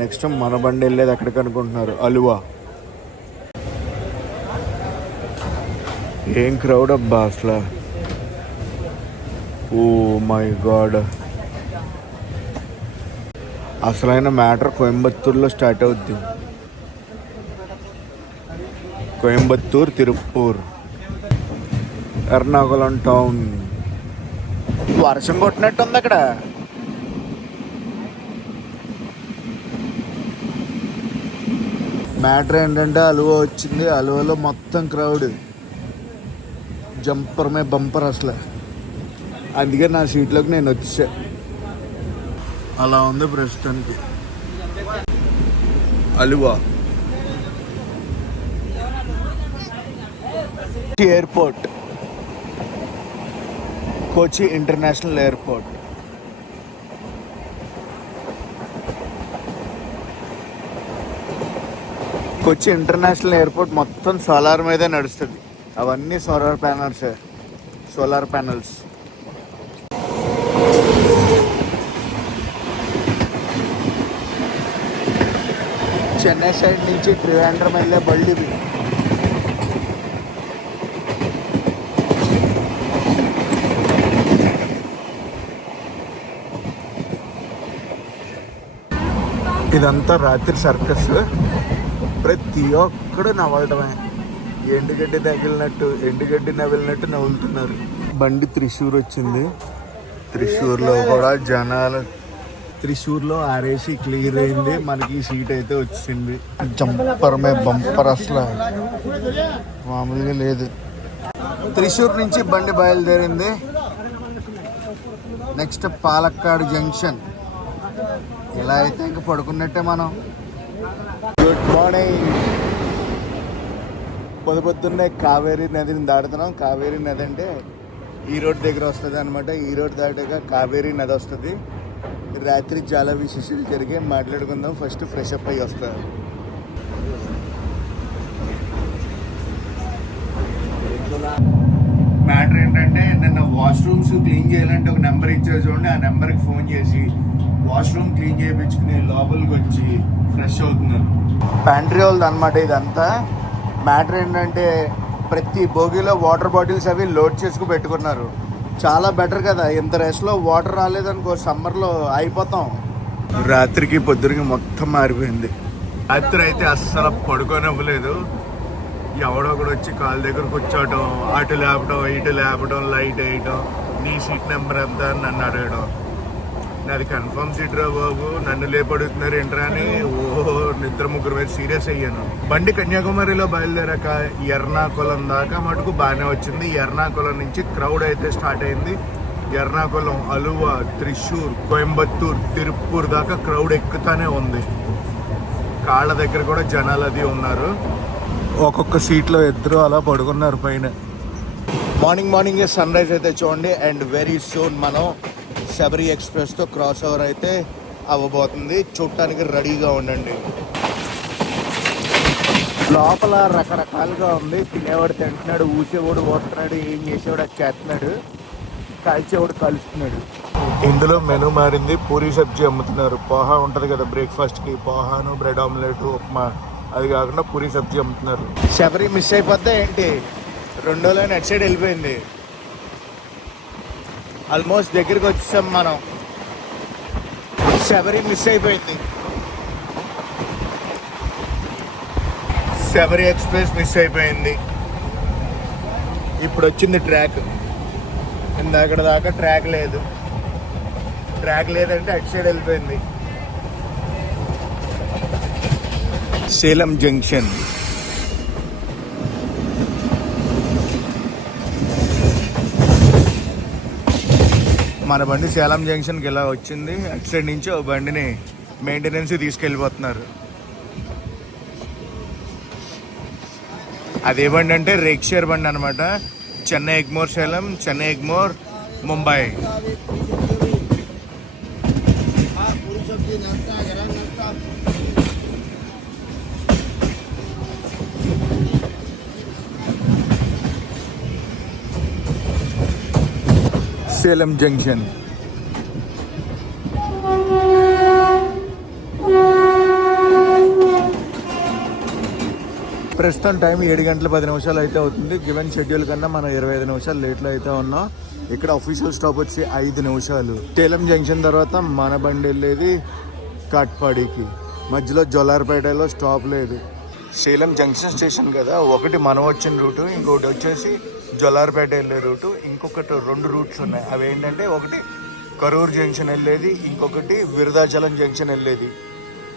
నెక్స్ట్ మన బండి వెళ్ళేది ఎక్కడికి అనుకుంటున్నారు? అలువా. ఏం క్రౌడ్ అబ్బా అసలు. ఓ మై గాడ్, అసలైన మ్యాటర్ కోయంబత్తూరులో స్టార్ట్ అవుద్ది. కోయంబత్తూర్, తిరుప్పూర్, ఎర్నాకుళం టౌన్. వర్షం కొట్టినట్టుంది అక్కడ. మ్యాటర్ ఏంటంటే అలువా వచ్చింది. అలువలో మొత్తం క్రౌడ్, జంపర్ మే బంపర్ అసలు. అందుకే నా సీట్లోకి నేను వచ్చా. అలా ఉంది ప్రస్తుతానికి అలువా. ఎయిర్పోర్ట్, కోచి ఇంటర్నేషనల్ ఎయిర్పోర్ట్. కొచ్చి ఇంటర్నేషనల్ ఎయిర్పోర్ట్ మొత్తం సోలార్ మీదే నడుస్తుంది. అవన్నీ సోలార్ ప్యానల్స్. చెన్నై సైడ్ నుంచి ట్రివాండ్రం వెళ్ళే బళ్ళు ఇవి. ఇదంతా రాత్రి సర్కస్. ప్రతి ఒక్కడు నవ్వడమే. ఎండుగడ్డి నవ్విలినట్టు నవ్వులుతున్నారు. బండి త్రిశూర్ వచ్చింది. త్రిశూర్లో కూడా జనాలు, త్రిశూర్లో ఆర్ఏసీ క్లియర్ అయింది. మనకి సీట్ అయితే వచ్చింది. జంపర్ మే బంపర్ అసలు మామూలుగా లేదు. త్రిశూర్ నుంచి బండి బయలుదేరింది. Next Palakkad junction. ఇలా అయితే ఇంక పడుకున్నట్టే మనం. Good morning. పొద్దున్నే కావేరీ నదిని దాడుతున్నాం. కావేరీ నది అంటే ఈ రోడ్ దగ్గర వస్తుంది అనమాట. ఈ రోడ్ దాటాక కావేరీ నది వస్తుంది. రాత్రి చాలా విశేషాలు జరిగాయి, మాట్లాడుకుందాం. ఫస్ట్ ఫ్రెష్ అప్ అయ్యి వస్తారు. మ్యాటర్ ఏంటంటే, నిన్న వాష్రూమ్స్ క్లీన్ చేయాలంటే ఒక నెంబర్ ఇచ్చారు చూడండి. ఆ నెంబర్కి ఫోన్ చేసి వాష్రూమ్ క్లీన్ చేయించుకుని లోపలికి వచ్చి ఫ్రెష్ అవుతున్నారు. ప్యాంట్రీ వాళ్ళది అనమాట ఇదంతా. మ్యాటర్ ఏంటంటే, ప్రతి బోగిలో వాటర్ బాటిల్స్ అవి లోడ్ చేసుకు పెట్టుకున్నారు. చాలా బెటర్ కదా. ఇంత రేస్లో వాటర్ రాలేదనుకో సమ్మర్లో అయిపోతాం. రాత్రికి పొద్దురికి మొత్తం మారిపోయింది. రాత్రి అయితే అస్సలు పడుకోనివ్వలేదు. ఎవడో ఒకడు వచ్చి కాళ్ళ దగ్గర కూర్చోవటం, అటు లేపటం, ఇటు లేపటం, లైట్ వేయటం, నీ సీట్ నెంబర్ ఎంత అని నన్ను అడగడం. నాది కన్ఫర్మ్ సీట్ రా బాబు, నన్ను లేపడుతున్నారు ఏంట్రా అని నిద్ర ముగ్గురు మీద సీరియస్ అయ్యాను. బండి కన్యాకుమారిలో బయలుదేరాక ఎర్నాకుళం దాకా మటుకు బాగానే వచ్చింది. ఎర్నాకుళం నుంచి క్రౌడ్ అయితే స్టార్ట్ అయింది. ఎర్నాకుళం, అలువా, త్రిశూర్, కోయంబత్తూర్, తిరుప్పూర్ దాకా క్రౌడ్ ఎక్కుతానే ఉంది. కాళ్ళ దగ్గర కూడా జనాలు అది ఉన్నారు. ఒక్కొక్క సీట్లో ఇద్దరు అలా పడుకున్నారు పైన. మార్నింగే సన్ రైజ్ అయితే చూడండి. అండ్ వెరీ సూన్ మనం శబరి ఎక్స్ప్రెస్తో క్రాస్ ఓవర్ అయితే అవ్వబోతుంది. చూడటానికి రెడీగా ఉండండి. లోపల రకరకాలుగా ఉంది. తినేవాడు తింటున్నాడు, ఊసేవాడు ఓడుతున్నాడు, ఏం చేసేవాడు అది చేస్తున్నాడు, కాల్చేవాడు కలుస్తున్నాడు. ఇందులో మెనూ మారింది. పూరీ సబ్జీ అమ్ముతున్నారు. పోహా ఉంటుంది కదా బ్రేక్ఫాస్ట్కి, పోహాను, బ్రెడ్ ఆమ్లెట్, ఉప్మా, అది కాకుండా పూరీ సబ్జీ అమ్ముతున్నారు. శబరి మిస్ అయిపోద్దా ఏంటి? 2 లైన్ అటు సైడ్ వెళ్ళిపోయింది. ఆల్మోస్ట్ దగ్గరికి వచ్చేసాం మనం. శబరి మిస్ అయిపోయింది. శబరి ఎక్స్ప్రెస్ మిస్ అయిపోయింది. ఇప్పుడు వచ్చింది ట్రాక్. ఇందాక దాకా ట్రాక్ లేదు. ట్రాక్ లేదంటే అటు సైడ్ వెళ్ళిపోయింది. సేలం జంక్షన్. మన బండి సేలం జంక్షన్కి ఇలా వచ్చింది. అటు సైడ్ నుంచి ఒక బండిని మెయింటెనెన్స్ తీసుకెళ్ళిపోతున్నారు. అదే బండి అంటే రేక్షేర్ బండి అనమాట. చెన్నై ఎగ్మోర్ సేలం, చెన్నై ఎగ్మోర్ ముంబై. సేలం జంక్షన్. ప్రస్తుతం టైం 7:10 అయితే అవుతుంది. గివెన్ షెడ్యూల్ కన్నా మనం 25 నిమిషాలు లేట్లో అయితే ఉన్నాం. ఇక్కడ అఫీషియల్ స్టాప్ వచ్చి 5 నిమిషాలు. సేలం జంక్షన్ తర్వాత మన బండి వెళ్ళేది కాట్పాడికి. మధ్యలో జొల్లార్పేటలో స్టాప్ లేదు. సేలం జంక్షన్ స్టేషన్ కదా, ఒకటి మనం వచ్చిన రూటు, ఇంకొకటి వచ్చేసి జొల్లార్పేట వెళ్ళే రూటు. ఇంకొకటి 2 రూట్స్ ఉన్నాయి. అవి ఏంటంటే ఒకటి కరూర్ జంక్షన్ వెళ్ళేది, ఇంకొకటి విరుదాచలం జంక్షన్ వెళ్ళేది.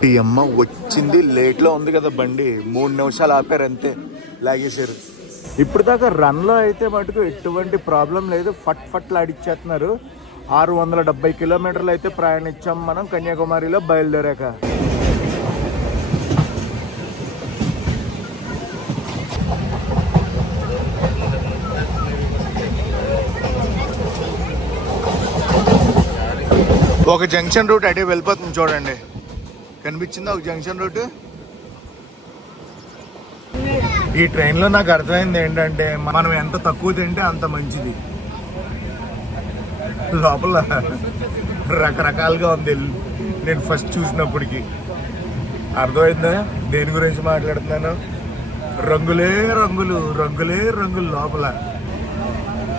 ఈ అమ్మ వచ్చింది లేట్లో ఉంది కదా బండి, 3 నిమిషాలు ఆపారు అంతే, లాగేశారు. ఇప్పుడు దాకా రన్లో అయితే మటుకు ఎటువంటి ప్రాబ్లం లేదు, ఫట్ ఆడిచ్చేస్తున్నారు. 670 కిలోమీటర్లు అయితే ప్రయాణించాం మనం కన్యాకుమారిలో బయలుదేరాక. ఒక జంక్షన్ రూట్ అటే వెళ్ళిపోతుంది చూడండి, కనిపించిందా ఒక జంక్షన్ రూట్. ఈ ట్రైన్లో నాకు అర్థమైంది ఏంటంటే మనం ఎంత తక్కువ తింటే అంత మంచిది. లోపల రకరకాలుగా ఉంది నేను ఫస్ట్ చూసినప్పటికి. అర్థమైందా దేని గురించి మాట్లాడుతున్నాను? రంగులే రంగులు, రంగులే రంగులు. లోపల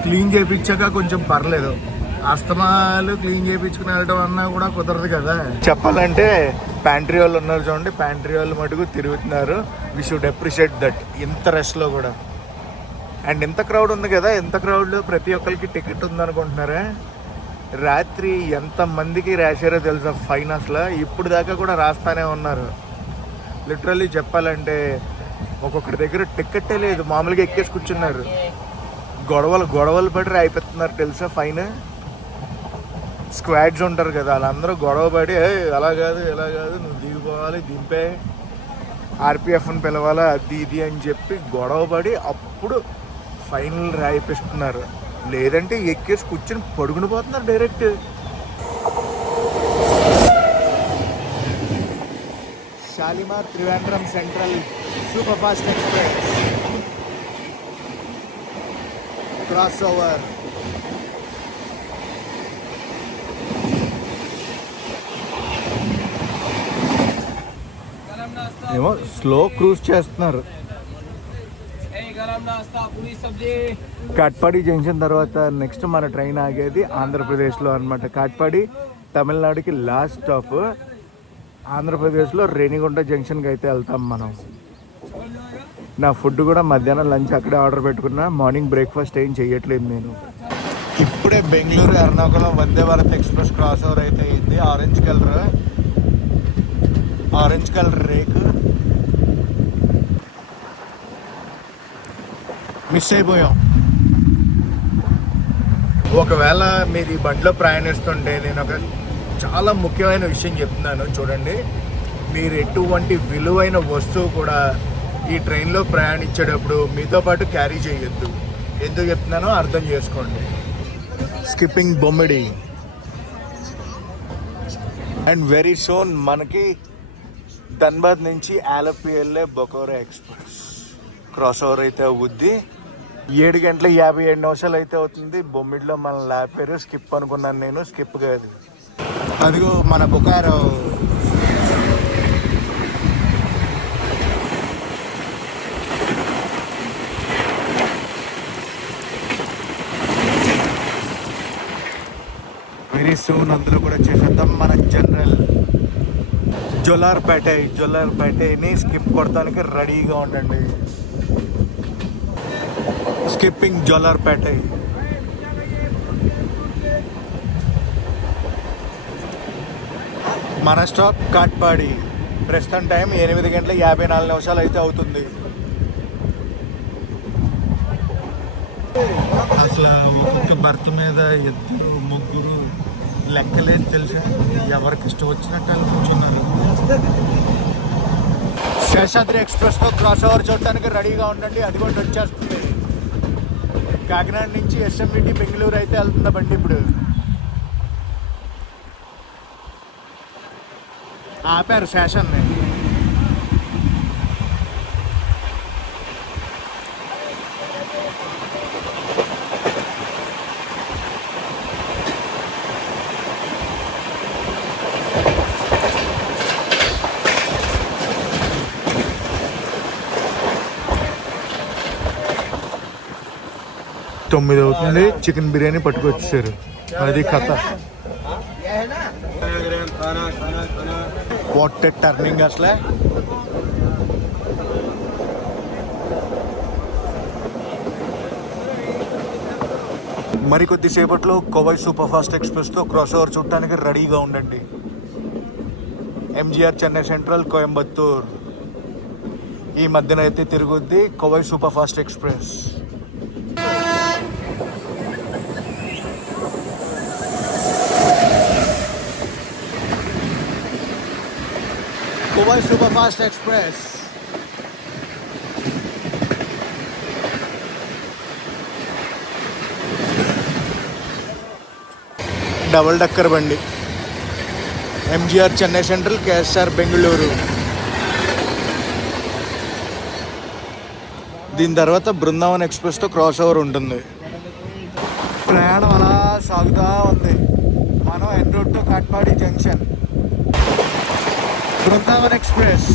క్లీన్ చేయించాక కొంచెం పర్లేదు, అస్తమాలు క్లీన్ చేయించుకుని వెళ్ళడం అన్నా కూడా కుదరదు కదా. చెప్పాలంటే ప్యాంట్రీ వాళ్ళు ఉన్నారు చూడండి, ప్యాంట్రీ వాళ్ళు మటుకు తిరుగుతున్నారు. We should appreciate that. ఇంత రష్లో కూడా అండ్ ఇంత క్రౌడ్ ఉంది కదా, ఇంత క్రౌడ్లో ప్రతి ఒక్కరికి టికెట్ ఉందనుకుంటున్నారా? రాత్రి ఎంతమందికి రాశారో తెలుసా ఫైన్. అసలు ఇప్పుడు దాకా కూడా రాస్తానే ఉన్నారు. లిటరల్లీ చెప్పాలంటే ఒక్కొక్కరి దగ్గర టికెట్టే లేదు, మామూలుగా ఎక్కేసి కూర్చున్నారు. గొడవలు పడి రాయిపోతున్నారు తెలుసా ఫైన్. స్క్వాడ్స్ ఉంటారు కదా, వాళ్ళందరూ గొడవ పడి అలా కాదు ఇలా కాదు, నువ్వు దిగిపోవాలి, దింపే ఆర్పిఎఫ్ని పిలవాలా, అది ఇది అని చెప్పి గొడవ పడి అప్పుడు ఫైనల్ రాయిపిస్తున్నారు. లేదంటే ఎక్కేసి కూర్చొని పడుకుని పోతున్నారు direct. Shalimar Trivandrum central super fast express cross over. ఏమో స్లో క్రూజ్ చేస్తున్నారు. కాట్పాడి జంక్షన్ తర్వాత నెక్స్ట్ మన ట్రైన్ ఆగేది ఆంధ్రప్రదేశ్లో అనమాట. కాట్పాడి తమిళనాడుకి లాస్ట్ స్టాప్. ఆంధ్రప్రదేశ్లో రేణిగుంట జంక్షన్కి అయితే వెళ్తాం మనం. నా ఫుడ్ కూడా మధ్యాహ్నం లంచ్ అక్కడే ఆర్డర్ పెట్టుకున్నా. మార్నింగ్ బ్రేక్ఫాస్ట్ ఏం చెయ్యట్లేదు నేను. ఇప్పుడే బెంగళూరు ఎర్నాకుళం వందే భారత్ ఎక్స్ప్రెస్ క్రాస్ ఓవర్ అయితే అయింది. ఆరెంజ్ కలర్ రేకు మిస్ అయిపోయాం. ఒకవేళ మీరు ఈ బండిలో ప్రయాణిస్తుంటే నేను ఒక చాలా ముఖ్యమైన విషయం చెప్తున్నాను చూడండి. మీరు ఎటువంటి విలువైన వస్తువు కూడా ఈ ట్రైన్లో ప్రయాణించేటప్పుడు మీతో పాటు క్యారీ చేయొద్దు. ఎందుకు చెప్తున్నానో అర్థం చేసుకోండి. Skipping Bommidi and very soon మనకి ధన్బాద్ నుంచి ఆలపి వెళ్ళే బొకోరా ఎక్స్ప్రెస్ క్రాస్ ఓవర్ అయితే అవుద్ది. 7:57 అయితే అవుతుంది. బొమ్మిడిలో మన లేపారు. స్కిప్ అనుకున్నాను నేను, స్కిప్ కాదు. అదిగో మన బొకారో. వెరీ సూన్ అందులో కూడా చేసేద్దాం మన జనరల్. జొల్లార్పేటని స్కిప్ కొడతానికి రెడీగా ఉండండి. స్కిప్పింగ్ జొల్లార్పేట. మన స్టాప్ కాట్పాడి. ప్రస్తుతం టైం 8:54 అయితే అవుతుంది. అసలు ఒక్కొక్క బర్త్ మీద 2, 3 లెక్కలేదు తెలుసా. ఎవరికి ఇష్టం వచ్చినట్టు వాళ్ళు కూర్చున్నారు. శేషాద్రి ఎక్స్ప్రెస్తో క్రాస్ ఓవర్ చూడటానికి రెడీగా ఉండండి. అది కూడా వచ్చేస్తుంది. కాకినాడ నుంచి ఎస్ఎంవిటి బెంగళూరు అయితే వెళ్తుంది బండి. ఇప్పుడు ఆపారు శేషన్ని. 9 అవుతుంది, చికెన్ బిర్యానీ పట్టుకొచ్చేసారు. అది కథ. వాట్ టర్నింగ్ అసలే. మరి కొద్దిసేపట్లో కోవై సూపర్ ఫాస్ట్ ఎక్స్ప్రెస్తో క్రాస్ ఓవర్ చూడటానికి రెడీగా ఉండండి. ఎంజీఆర్ చెన్నై సెంట్రల్ కోయంబత్తూర్ ఈ మధ్యన అయితే తిరుగుద్ది Kovai super fast express. Kovai super fast express double decker బండి. MGR Chennai central, KSR Bengaluru. దీని తర్వాత బృందావన్ ఎక్స్ప్రెస్తో క్రాస్ ఓవర్ ఉంటుంది. ప్రయాణం అలా సాగుతూ ఉంది. మనం en route to Katpadi junction. Brindavan express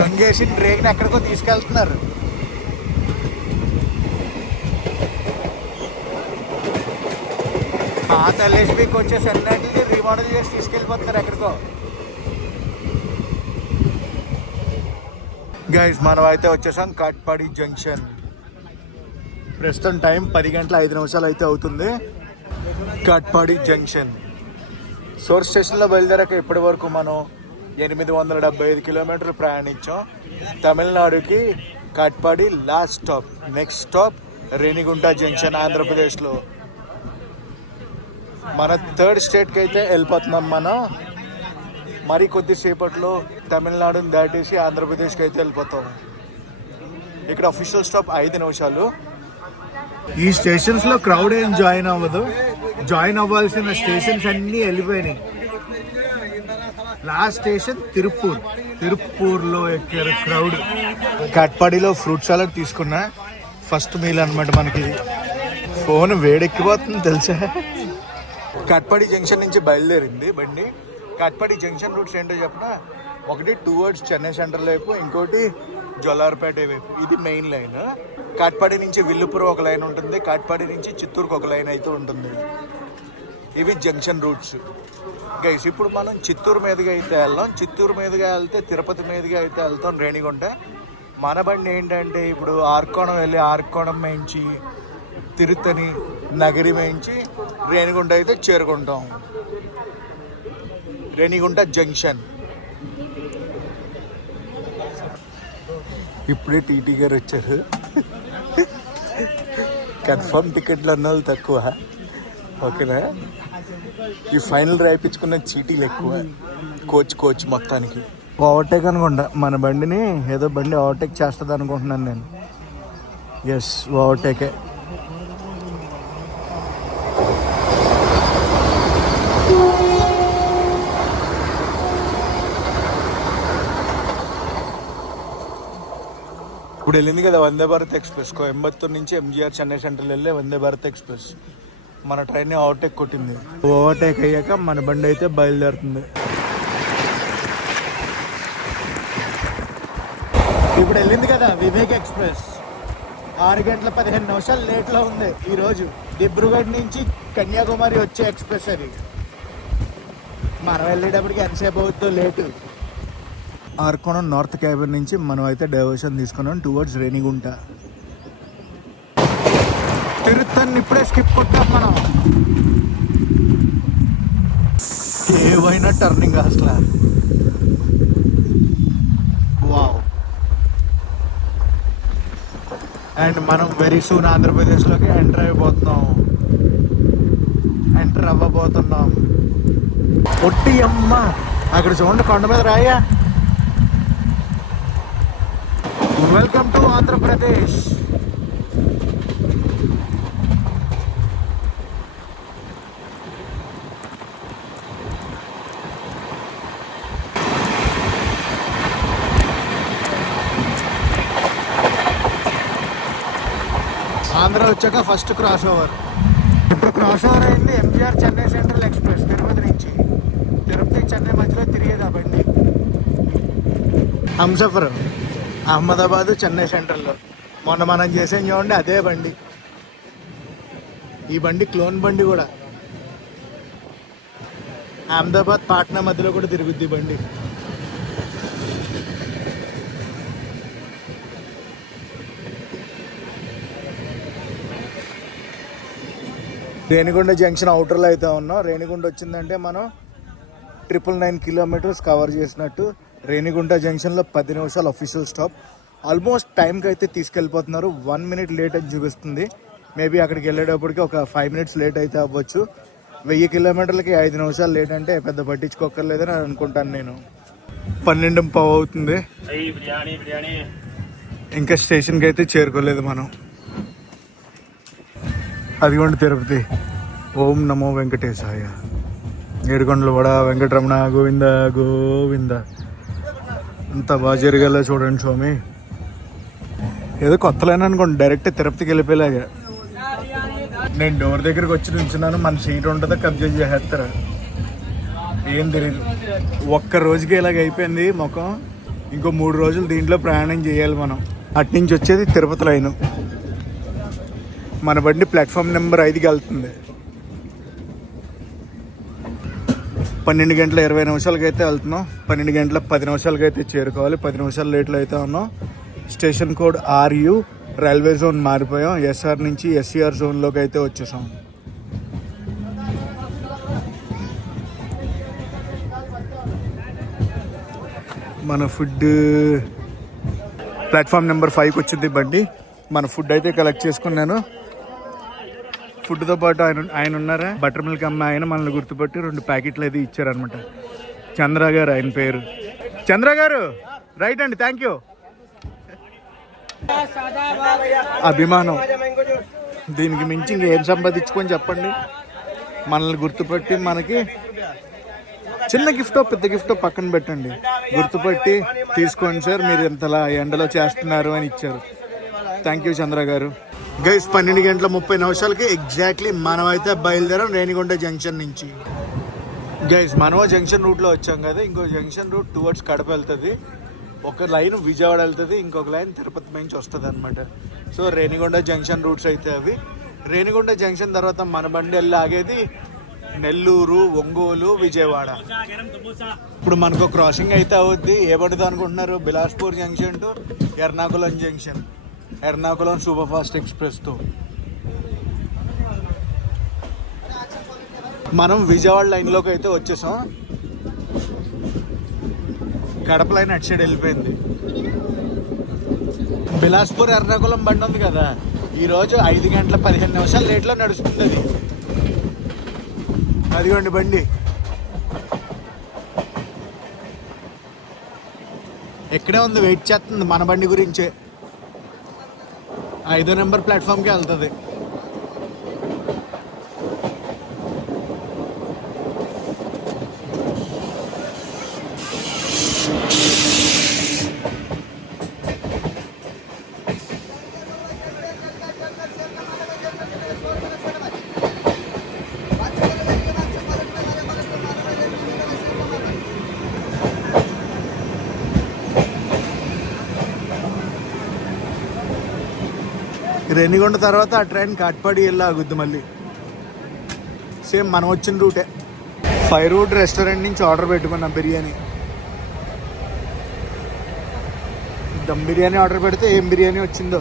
రంగేసి ట్రైన్ ఎక్కడికో తీసుకెళ్తున్నారు. పాత ఎల్ఎస్బీకి వచ్చేసి అన్నింటినీ రీమోడల్ చేసి తీసుకెళ్ళిపోతున్నారు ఎక్కడికో. గైస్ మనం అయితే వచ్చేసాం కాట్పాడి జంక్షన్. ప్రస్తుతం టైం 10:05 అయితే అవుతుంది. కాట్పాడి జంక్షన్ సోర్స్ స్టేషన్లో బయలుదేరాక ఇప్పటి వరకు మనం 875 కిలోమీటర్లు ప్రయాణించాం. తమిళనాడుకి Katpadi last stop. Next stop Renigunta junction, ఆంధ్రప్రదేశ్లో. మన థర్డ్ స్టేట్కి అయితే వెళ్ళిపోతున్నాం మనం. మరి కొద్దిసేపట్లో తమిళనాడుని దాటేసి ఆంధ్రప్రదేశ్కి అయితే వెళ్ళిపోతాం. ఇక్కడ అఫీషియల్ స్టాప్ 5 నిమిషాలు. ఈ స్టేషన్స్లో క్రౌడ్ ఏం జాయిన్ అవ్వదు. జాయిన్ అవ్వాల్సిన స్టేషన్స్ అన్నీ వెళ్ళిపోయినాయి. లాస్ట్ స్టేషన్ తిరుప్పూర్లో ఎక్కారు క్రౌడ్. కాట్పాడిలో ఫ్రూట్ సలాడ్ తీసుకున్నా. ఫస్ట్ మీల్ అనమాట మనకి. ఫోన్ వేడెక్కిపోతుంది తెలుసా. కాట్పాడి జంక్షన్ నుంచి బయలుదేరింది బండి. కాట్పాడి జంక్షన్ రూట్స్ ఏంటో చెప్పినా, ఒకటి టువర్డ్స్ చెన్నై సెంట్రల్ వైపు, ఇంకోటి జొల్లార్పేట వైపు. ఇది మెయిన్ లైన్. కాట్పాడి నుంచి విల్లుపురం ఒక లైన్ ఉంటుంది, కాట్పాడి నుంచి చిత్తూరుకు ఒక లైన్ అయితే ఉంటుంది. ఇవి జంక్షన్ రూట్స్. గైస్ ఇప్పుడు మనం చిత్తూరు మీదుగా అయితే వెళ్దాం. చిత్తూరు మీదుగా వెళ్తే తిరుపతి మీదుగా అయితే వెళ్తాం రేణిగుంట. మన బండి ఏంటంటే ఇప్పుడు ఆర్కోణం వెళ్ళి ఆర్కోణం మేయించి తిరుత్తని నగరి మేయించి రేణిగుంట అయితే చేరుకుంటాం. రేణిగుంట జంక్షన్. ఇప్పుడే టీటీ గారు వచ్చారు. కన్ఫర్మ్ టికెట్లు అన్న వాళ్ళు తక్కువ, ఓకేనా. ఈ ఫైనల్ రాయిపించుకున్న చీటీలు ఎక్కువ. కోచ్ మొత్తానికి ఓవర్టేక్ అనుకుంటా. మన బండిని ఏదో బండి ఓవర్టేక్ చేస్తుంది అనుకుంటున్నాను నేను. ఎస్, ఓవర్టేకే. ఇప్పుడు వెళ్ళింది కదా వందే భారత్ ఎక్స్ప్రెస్. కోయంబత్తూరు నుంచి ఎంజీఆర్ చెన్నై సెంట్రల్ వెళ్ళే వందే భారత్ ఎక్స్ప్రెస్. మన ట్రైన్ ఓవర్టేక్ కొట్టింది. ఓవర్టేక్ అయ్యాక మన బండి అయితే బయలుదేరుతుంది. ఇప్పుడు వెళ్ళింది కదా వివేక్ ఎక్స్ప్రెస్. 6:15 లేట్లో ఉంది ఈరోజు. దిబ్రూగఢ్ నుంచి కన్యాకుమారి వచ్చే ఎక్స్ప్రెస్ అది. మనం వెళ్ళేటప్పటికి ఎంతసేపు అవుతుందో లేటు. ఆర్కోణం నార్త్ క్యాబిన్ నుంచి మనం అయితే డైవర్షన్ తీసుకున్నాం టువర్డ్స్ రేణిగుంట. తిరుత్తని ఇప్పుడే స్కిప్ కొట్టాం మనం. ఏవైనా టర్నింగ్ అసలు. వావ్. అండ్ మనం వెరీ సూన్ ఆంధ్రప్రదేశ్లోకి ఎంటర్ అవ్వబోతున్నాం. ఒట్టి అమ్మ అక్కడ చూడండి, కొండ మీద రాయా. Welcome to Andhra Pradesh. ఆంధ్ర వచ్చాక ఫస్ట్ క్రాస్ ఓవర్. ఇప్పుడు క్రాస్ ఓవర్ అయింది ఎంజీఆర్ చెన్నై సెంట్రల్ ఎక్స్ప్రెస్ తిరుపతి నుంచి. తిరుపతి చెన్నై మధ్యలో తిరిగేది ఆ బండి. హంసఫర్ అహ్మదాబాద్ చెన్నై సెంట్రల్లో మొన్న మనం చేసాం చూడండి, అదే బండి. ఈ బండి క్లోన్ బండి కూడా. అహ్మదాబాద్ పాట్నా మధ్యలో కూడా తిరుగుద్ది ఈ బండి. రేణిగుంట జంక్షన్ అవుటర్లో అయితే ఉన్నాం. రేణిగుంట వచ్చిందంటే మనం 999 కిలోమీటర్స్ కవర్ చేసినట్టు. రేణిగుంట జంక్షన్లో 10 నిమిషాలు అఫీషియల్ స్టాప్. ఆల్మోస్ట్ టైంకి అయితే తీసుకెళ్ళిపోతున్నారు. 1 మినిట్ లేట్ అని చూపిస్తుంది. మేబీ అక్కడికి వెళ్ళేటప్పటికి ఒక 5 మినిట్స్ లేట్ అయితే అవ్వచ్చు. 1000 కిలోమీటర్లకి 5 నిమిషాలు లేట్ అంటే పెద్ద పట్టించుకోక్కర్లేదని అనుకుంటాను నేను. 12:15 అవుతుంది, ఇంకా స్టేషన్కి అయితే చేరుకోలేదు మనం. అదిగోండి తిరుపతి. ఓం నమో వెంకటేశాయ. ఏడుకొండలు కూడా వెంకటరమణ గోవింద గోవింద. అంత బాగా జరిగేలా చూడండి స్వామి. ఏదో కొత్త లైన్ అనుకోండి, డైరెక్ట్ తిరుపతికి వెళ్ళిపోయేలాగా. నేను డోర్ దగ్గరికి వచ్చి నిల్చున్నాను. మన సీట్ ఉంటుందో కబ్జా చేసేస్తారు, ఏం తెలియదు. ఒక్క రోజుకి ఇలాగ అయిపోయింది ముఖం. ఇంకో 3 రోజులు దీంట్లో ప్రయాణం చేయాలి మనం. అట్నుంచి వచ్చేది తిరుపతి లైను. మన బండి ప్లాట్ఫామ్ నెంబర్ 5కి వెళ్తుంది. 12 గంటల 20 నిమిషాలకి అయితే వెళ్తున్నాం. 12 గంటల 10 నిమిషాలకి అయితే చేరుకోవాలి. 10 నిమిషాలు లేట్లో అయితే ఉన్నాం. Station code RU. Railway zone మారిపోయాం. SR నుంచి SCR జోన్లోకి అయితే వచ్చేసాం. మన ఫుడ్ ప్లాట్ఫామ్ నెంబర్ 5కి వచ్చింది బండి. మన ఫుడ్ అయితే కలెక్ట్ చేసుకున్నాను. ఫుడ్తో పాటు ఆయన ఉన్నారా, బటర్ మిల్క్ అమ్మ ఆయన మనల్ని గుర్తుపట్టి 2 ప్యాకెట్లు అయితే ఇచ్చారనమాట. చంద్ర గారు ఆయన పేరు. చంద్ర గారు రైట్ అండి, థ్యాంక్ యూ. అభిమానం, దీనికి మించి ఇంకేం సంపాదించుకొని చెప్పండి. మనల్ని గుర్తుపట్టి మనకి చిన్న గిఫ్టో పెద్ద గిఫ్టో పక్కన పెట్టండి, గుర్తుపట్టి తీసుకోండి సార్ మీరు ఇంతలా ఎండలో చేస్తున్నారు అని ఇచ్చారు. థ్యాంక్ యూ చంద్ర గారు. గైస్ 12 గంటల 30 నిమిషాలకి ఎగ్జాక్ట్లీ మనం అయితే బయలుదేరాం రేణిగుంట జంక్షన్ నుంచి. గైస్ మనం జంక్షన్ రూట్లో వచ్చాం కదా, ఇంకో జంక్షన్ రూట్ టువర్డ్స్ కడప వెళ్తుంది. ఒక లైన్ విజయవాడ వెళ్తుంది, ఇంకొక లైన్ తిరుపతి నుంచి వస్తుంది అనమాట. సో రేణిగుంట జంక్షన్ రూట్స్ అయితే అవి. రేణిగుంట జంక్షన్ తర్వాత మన బండి వెళ్ళి ఆగేది నెల్లూరు, ఒంగోలు, విజయవాడ. ఇప్పుడు మనకు క్రాసింగ్ అయితే అవుద్ది. ఏ బండితో అనుకుంటున్నారు? Bilaspur junction to Ernakulam junction, Ernakulam super fast ఎక్స్ప్రెస్తో. మనం విజయవాడ లైన్లోకి అయితే వచ్చేసాం. కడప లైన్ అటు సైడ్ వెళ్ళిపోయింది. బిలాస్పూర్ ఎర్నాకుళం బండి ఉంది కదా, ఈరోజు 5 గంటల 15 నిమిషాలు లేట్లో నడుస్తుంది అది. అదిగోండి బండి ఎక్కడే ఉంది, వెయిట్ చేస్తుంది మన బండి గురించే. 5వ నెంబర్ ప్లాట్ఫామ్కి వెళ్తుంది. రేణిగుంట తర్వాత ఆ ట్రైన్ కాట్పాడి వెళ్ళి ఆగుద్ది మళ్ళీ. సేమ్ మనం వచ్చిన రూటే. 5 రూట్ రెస్టారెంట్ నుంచి ఆర్డర్ పెట్టుకున్నాం బిర్యానీ. దమ్ బిర్యానీ ఆర్డర్ పెడితే ఏం బిర్యానీ వచ్చిందో.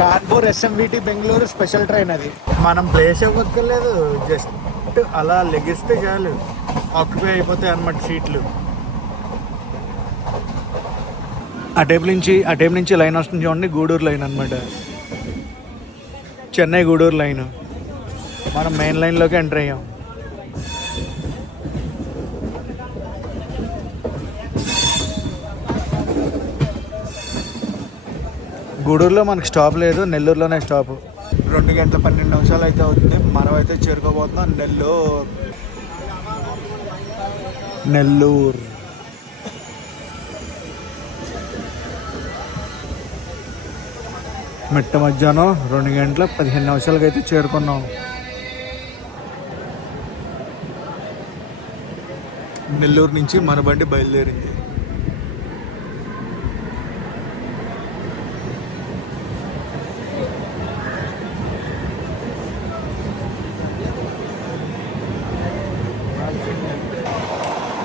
Kanpur SMVT Bengaluru special train అది. మనం ప్లేస్ ఇవ్వక్కర్లేదు, జస్ట్ అలా లెగిస్తే చాలు ఆక్యుపై అయిపోతాయి అన్నమాట సీట్లు. ఆ టైప్ నుంచి లైన్ వస్తుంది చూడండి, గూడూరు లైన్ అనమాట. చెన్నై గూడూరు లైన్. మనం మెయిన్ లైన్లోకి ఎంటర్ అయ్యాం. గూడూరులో మనకు స్టాప్ లేదు, నెల్లూరులోనే స్టాప్. 2 గంటల 12 నిమిషాలు అయితే అవుతుంది. మనం అయితే చేరుకోబోతున్నాం నెల్లూరు. మిట్ట మధ్యాహ్నం 2 గంటల 15 నిమిషాలకి అయితే చేరుకున్నాం. నెల్లూరు నుంచి మన బండి బయలుదేరింది.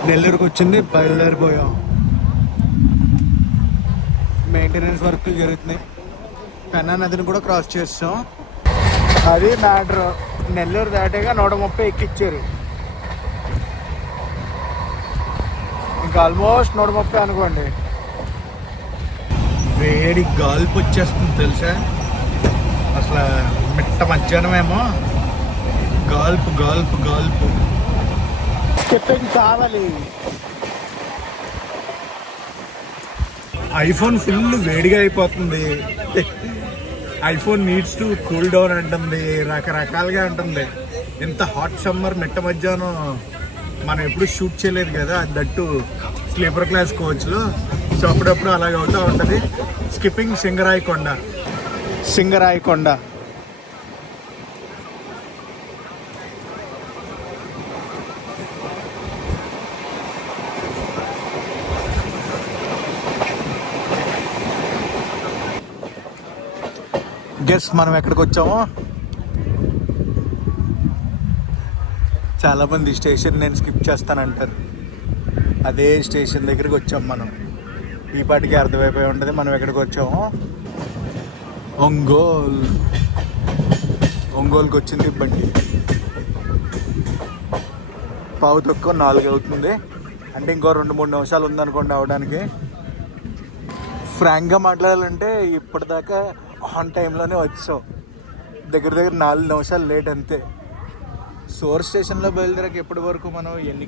నెల్లూరుకి వచ్చింది, బయలుదేరిపోయాం. మెయింటెనెన్స్ వర్క్ జరుగుతున్నాయి. పెన్నా నదిని కూడా క్రాస్ చేస్తాం. అది మ్యాటర్. నెల్లూరు దాటేగా 130 ఎక్కిచ్చారు. ఇంకా ఆల్మోస్ట్ 130 అనుకోండి. వేడి గాల్పు వచ్చేస్తుంది తెలుసా. అసలు మిట్ట మధ్యాహ్నమేమో గాల్పు గాల్పు గాల్పు. స్కిప్పింగ్ కావాలి. ఐఫోన్ ఫుల్ వేడిగా అయిపోతుంది. IPhone needs to cool down అంటుంది, రకరకాలుగా అంటుంది. ఇంత హాట్ సమ్మర్ మిట్ట మధ్యాహ్నం మనం ఎప్పుడు షూట్ చేయలేదు కదా, దట్టు స్లీపర్ క్లాస్ కోచ్లో. సో అప్పుడప్పుడు అలాగే అవుతూ ఉంటుంది. స్కిప్పింగ్ సింగరాయకొండ. సింగరాయకొండ గెస్ మనం ఎక్కడికి వచ్చామో. చాలామంది స్టేషన్ నేను స్కిప్ చేస్తానంటారు. అదే స్టేషన్ దగ్గరికి వచ్చాం మనం. ఈ పాటికి అర్థమైపోయి ఉంటుంది మనం ఎక్కడికి వచ్చామో. ఒంగోలుకి వచ్చింది బండి. పావు తక్కువ 4 అవుతుంది. అంటే ఇంకో 2-3 నిమిషాలు ఉందనుకోండి అవడానికి. ఫ్రాంక్గా మాట్లాడాలంటే ఇప్పటిదాకా ఆన్ టైంలోనే వచ్చావు. దగ్గర 4 నిమిషాలు లేట్ అంతే. సోర్స్ స్టేషన్లో బయలుదేరాక ఎప్పటి వరకు మనం ఎన్ని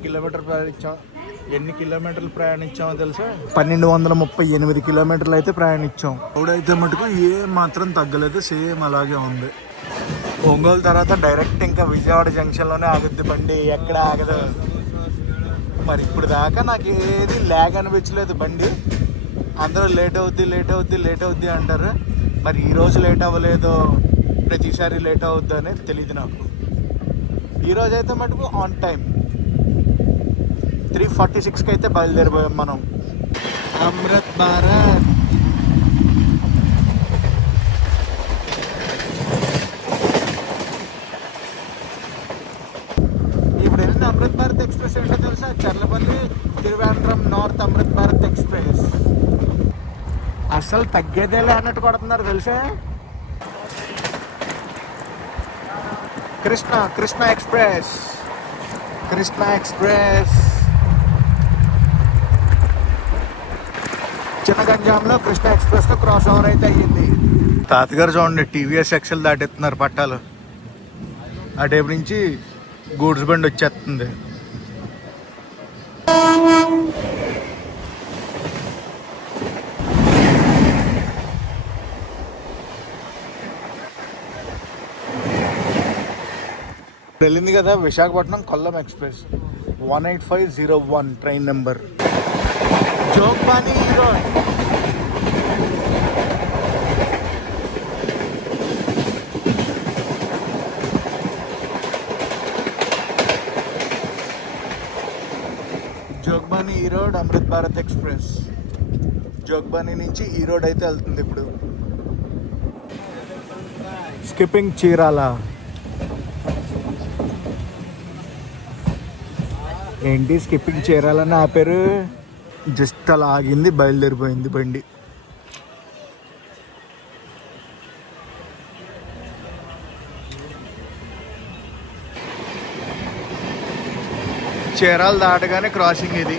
కిలోమీటర్లు ప్రయాణించామో తెలుసా? 1238 కిలోమీటర్లు అయితే ప్రయాణించాం. రోడైతే మటుకు ఏ మాత్రం తగ్గలేదు, సేమ్ అలాగే ఉంది. ఒంగోలు తర్వాత డైరెక్ట్ ఇంకా విజయవాడ జంక్షన్లోనే ఆగుద్ది బండి, ఎక్కడ ఆగదు. మరి ఇప్పుడు దాకా నాకు ఏది ల్యాగ్ అనిపించలేదు బండి. అందరూ లేట్ అవుద్ది అంటారు. మరి ఈరోజు లేట్ అవ్వలేదు, ప్రతిసారి లేట్ అవుద్ది అనేది తెలియదు నాకు. ఈరోజు అయితే మటుకు ఆన్ టైం 3:46కి అయితే బయలుదేరిపోయాం మనం. అమృత్ భారత్. ఇప్పుడు వెళ్ళిన అమృత్ భారత్ ఎక్స్ప్రెస్ ఏంటో తెలుసా? Charlapalli Thiruvananthapuram north Amrit Bharat express. అసలు తగ్గేదేలే అన్నట్టు కొడుతున్నారు తెలుసా. కృష్ణ ఎక్స్ప్రెస్. చిన్నగంజాంలో కృష్ణ ఎక్స్ప్రెస్లో క్రాస్ ఓవర్ అయితే అయ్యింది. తాతగారు చూడండి టీవీఎస్ ఎక్సెల్ దాటెత్తున్నారు పట్టాలు. ఆ టైపు నుంచి గూడ్స్ బండి వచ్చేస్తుంది. వెళ్ళింది కదా Visakhapatnam Kollam express 18501 train number. Jogbani Erode. Jogbani Erode Amrit Bharat express. Jogbani నుంచి ఈరోడ్ అయితే వెళ్తుంది ఇప్పుడు. స్కిప్పింగ్ చీరాల. ఏంటి స్కిప్పింగ్ చీరాలని ఆపారు? జస్ట్ అలా ఆగింది, బయలుదేరిపోయింది బండి. చీరాల దాటగానే క్రాసింగ్ ఇది.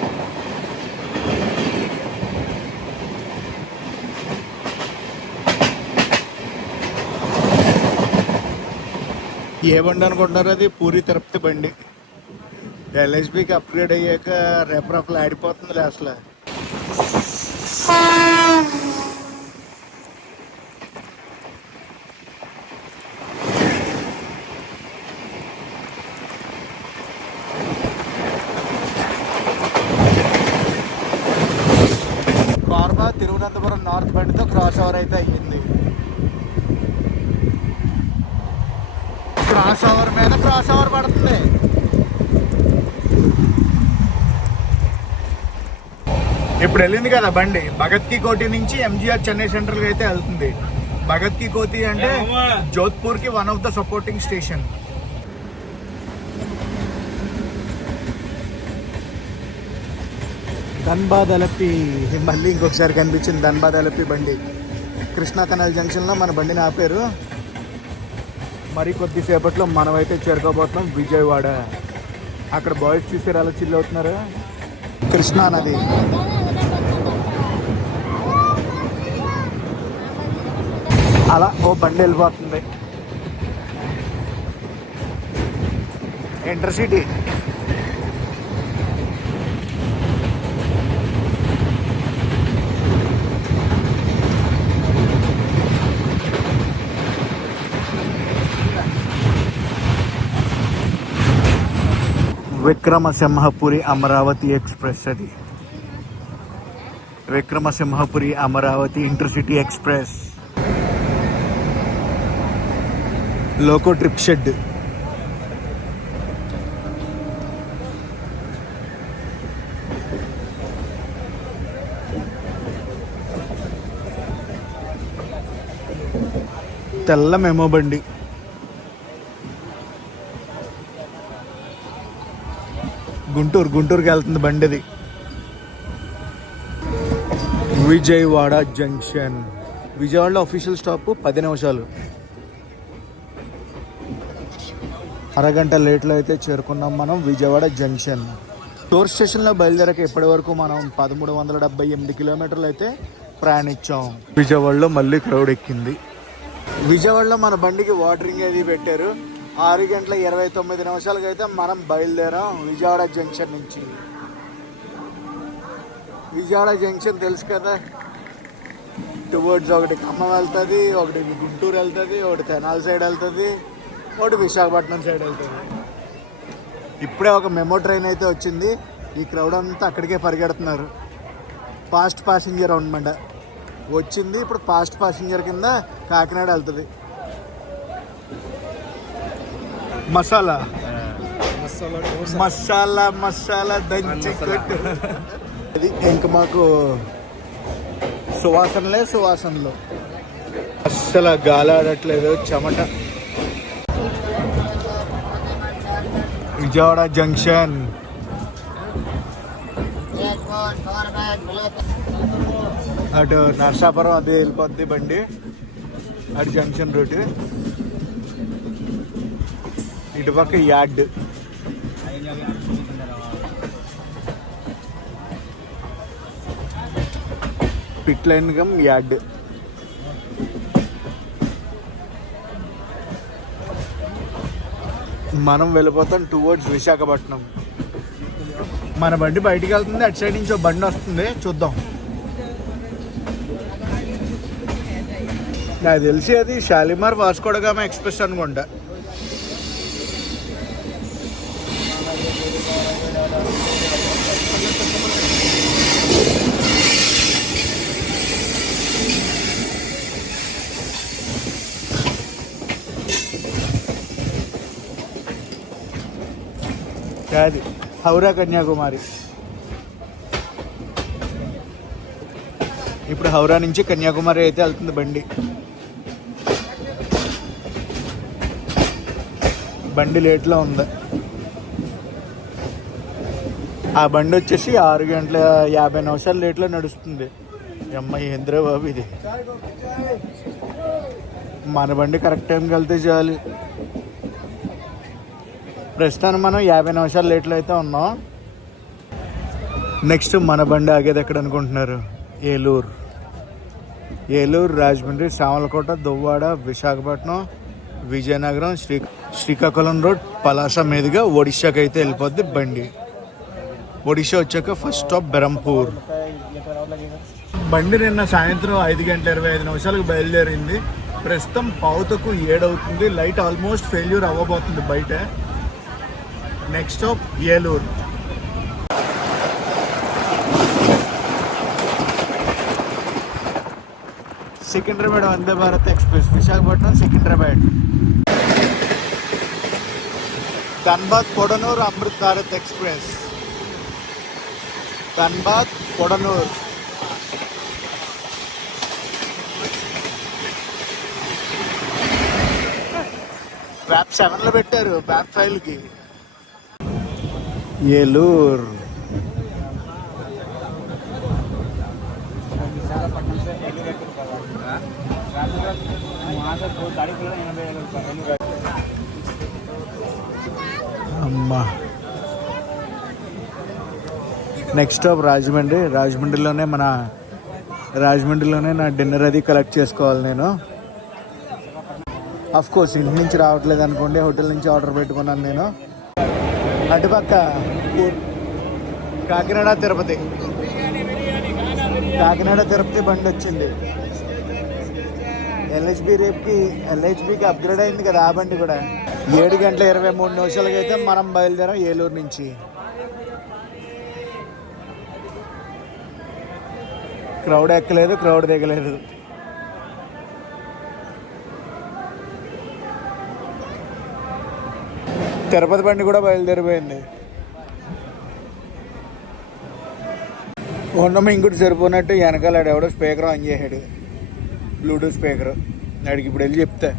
ఏ బండి అనుకుంటున్నారు? అది పూరి తిరుపతి బండి. ఎల్ఎస్బికి అప్గ్రేడ్ అయ్యాక రెఫరఫ్లు ఆడిపోతుందిలే అసలు. కార్మా తిరువనంతపురం నార్త్ బండితో క్రాస్ ఓవర్ అయితే అయ్యింది. క్రాస్ ఓవర్ మీద క్రాస్ ఓవర్ పడుతుంది. ఇప్పుడు వెళ్ళింది కదా బండి భగత్ కి కోటి నుంచి ఎంజీఆర్ చెన్నై సెంట్రల్ కి అయితే వెళ్తుంది. భగత్ కి కోటి అంటే జోధ్పూర్ కి one of the supporting station. Dhanbad Alleppey మళ్ళీ ఇంకొకసారి కనిపించింది. ధన్బాద్ అలప్పి బండి కృష్ణా కెనాల్ జంక్షన్లో మన బండిని ఆపారు. మరి కొద్దిసేపట్లో మనమైతే చేరుకోబోతున్నాం విజయవాడ. అక్కడ బాయ్స్ చూసారు అలా చిల్ అవుతున్నారు. కృష్ణా నది అలా ఓ బండి వెళ్ళిపోతుంది. Intercity Vikramasimhapuri Amaravati express. అది Vikramasimhapuri Amaravati intercity express. Loco trip shed. తెల్ల మెమో బండి. గుంటూరుకి వెళ్తుంది బండి. అది విజయవాడ జంక్షన్. విజయవాడలో అఫీషియల్ స్టాప్ 10 నిమిషాలు. అరగంట లేట్లో అయితే చేరుకున్నాం మనం విజయవాడ జంక్షన్. టోర్ స్టేషన్లో బయలుదేరక ఇప్పటి వరకు మనం 1378 కిలోమీటర్లు అయితే ప్రయాణించాం. విజయవాడలో మళ్ళీ క్రౌడ్ ఎక్కింది. విజయవాడలో మన బండికి వాటరింగ్ అది పెట్టారు. 6:29 అయితే మనం బయలుదేరాం విజయవాడ జంక్షన్ నుంచి. విజయవాడ జంక్షన్ తెలుసు కదా, టువర్డ్స్ ఒకటి ఖమ్మం వెళ్తుంది, ఒకటి గుంటూరు వెళ్తుంది, ఒకటి తెనాలి సైడ్ వెళ్తుంది, ఒకటి విశాఖపట్నం సైడ్ వెళ్తుంది. ఇప్పుడే ఒక మెమో ట్రైన్ అయితే వచ్చింది. ఈ క్రౌడ్ అంతా అక్కడికే పరిగెడుతున్నారు. ఫాస్ట్ ప్యాసింజర్ అనమాట వచ్చింది. ఇప్పుడు ఫాస్ట్ ప్యాసింజర్ కింద కాకినాడ వెళ్తుంది. మసాలా మసాలా మసాలా దంచి కొట్టు. అది ఇంక మాకు సువాసనలో అస్సలు గాలాడట్లేదు, చెమట. విజయవాడ జంక్షన్. అటు నర్సాపురం అది వెళ్ళిపోద్ది బండి, అటు జంక్షన్ రూట్. ఇటుపక్క యార్డ్. పిట్ లైన్ గమ్ యార్డ్. మనం వెళ్ళిపోతాం టువర్డ్స్ విశాఖపట్నం. మన బండి బయటికి వెళ్తుంది. అటు సైడ్ నుంచి ఒక బండి వస్తుంది, చూద్దాం. నాకు తెలిసి అది షాలిమార్ వాస్కోడగామా ఎక్స్ప్రెస్ అనుకుంటా. అది హౌరా కన్యాకుమారి. ఇప్పుడు హౌరా నుంచి కన్యాకుమారి అయితే వెళ్తుంది బండి. బండి లేట్లో ఉంది. ఆ బండి వచ్చేసి 6:50 లేట్లో నడుస్తుంది. అమ్మాయి ఏంద్రా బాబు ఇది. మన బండి కరెక్ట్ టైంకి వెళ్తే చాలు. ప్రస్తుతానికి మనం 50 నిమిషాలు లేట్లో అయితే ఉన్నాం. నెక్స్ట్ మన బండి ఆగేది ఎక్కడ అనుకుంటున్నారు? ఏలూరు, రాజమండ్రి, సామలకోట, దువ్వాడ, విశాఖపట్నం, విజయనగరం, శ్రీకాకుళం రోడ్, పలాస మీదుగా ఒడిశాకి అయితే వెళ్ళిపోద్ది బండి. ఒడిశా వచ్చాక ఫస్ట్ స్టాప్ బెరంపూర్. బండి నిన్న సాయంత్రం 5:25 బయలుదేరింది. ప్రస్తుతం పావుతకు 7 అవుతుంది. లైట్ ఆల్మోస్ట్ ఫెయిల్యూర్ అవ్వబోతుంది బయట. Next stop Eluru. Secunderabad Vande Bharat express, Visakhapatnam Secunderabad. Dhanbad Kodanur Amrit Bharat express. Dhanbad Kodanur. బ్యాప్ 7లో పెట్టారు, బ్యాప్ 5కి. ఏలూరు. అమ్మా, నెక్స్ట్ స్టాప్ రాజమండ్రి. రాజమండ్రిలోనే నా డిన్నర్ అది కలెక్ట్ చేసుకోవాలి నేను. అఫ్ కోర్స్ ఇంటి నుంచి రావట్లేదు అనుకోండి, హోటల్ నుంచి ఆర్డర్ పెట్టుకున్నాను నేను. అటుపక్క కాకినాడ తిరుపతి బండి వచ్చింది. ఎల్హెచ్బికి అప్గ్రేడ్ అయింది కదా ఆ బండి కూడా. 7:23 అయితే మనం బయలుదేరాం ఏలూరు నుంచి. క్రౌడ్ ఎక్కలేదు, క్రౌడ్ దిగలేదు. తిరుపతి బండి కూడా బయలుదేరిపోయింది. ఉన్నమ ఇంకోటి సరిపోయినట్టు వెనకాలాడు ఎవడో స్పీకర్ ఆన్ చేసాడు, బ్లూటూత్ స్పీకర్. వాడికి ఇప్పుడు వెళ్ళి చెప్తే.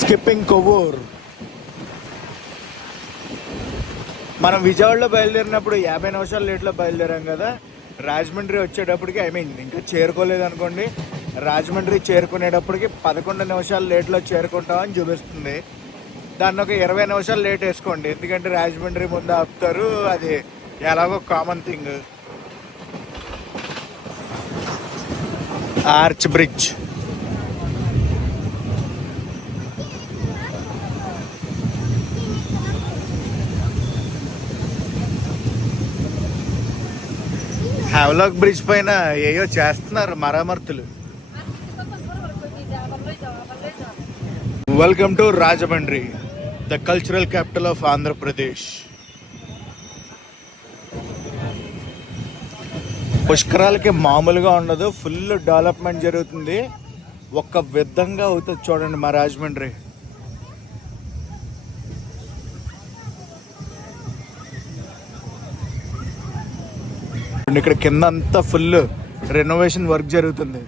స్కిప్పింగ్ కొవ్వూరు. మనం విజయవాడలో బయలుదేరినప్పుడు 50 నిమిషాలు లేట్లో బయలుదేరాం కదా. రాజమండ్రి వచ్చేటప్పటికి ఇంకా చేరుకోలేదు అనుకోండి. రాజమండ్రి చేరుకునేటప్పటికి 11 నిమిషాలు లేట్లో చేరుకుంటామని చూపిస్తుంది. దాన్ని ఒక 20 నిమిషాలు లేట్ వేసుకోండి, ఎందుకంటే రాజమండ్రి ముందు ఆపుతారు. అది ఎలాగో common thing. Arch bridge. Havelock bridge పైన ఏయో చేస్తున్నారు మరమ్మతులు. Welcome to Rajahmundry, the cultural capital of Andhra Pradesh. పుష్కరాలకి మామూలుగా ఉండదు, ఫుల్ డెవలప్మెంట్ జరుగుతుంది. ఒక్క విధంగా అవుతుంది చూడండి మా రాజమండ్రి. ఇక్కడ కింద అంతా ఫుల్ రెనోవేషన్ వర్క్ జరుగుతుంది.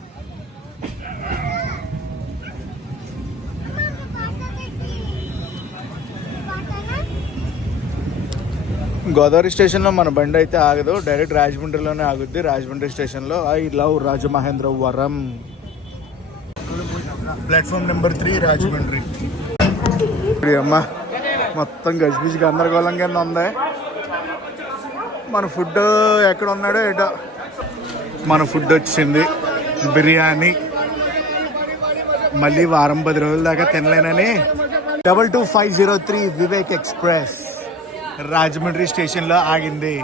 గోదావరి స్టేషన్లో మన బండి అయితే ఆగదు, డైరెక్ట్ రాజమండ్రిలోనే ఆగుద్ది. రాజమండ్రి స్టేషన్లో I love Rajamahendravaram. Platform number 3 Rajahmundry. అమ్మ మొత్తం గజిబిజి గందరగోళం కింద ఉంది. మన ఫుడ్ ఎక్కడ ఉన్నాడో ఏటో. మన ఫుడ్ వచ్చింది బిర్యానీ. మళ్ళీ వారం 10 రోజుల దాకా తినలేనని 22503 వివేక్ ఎక్స్ప్రెస్ రాజమండ్రి స్టేషన్లో ఆగింది.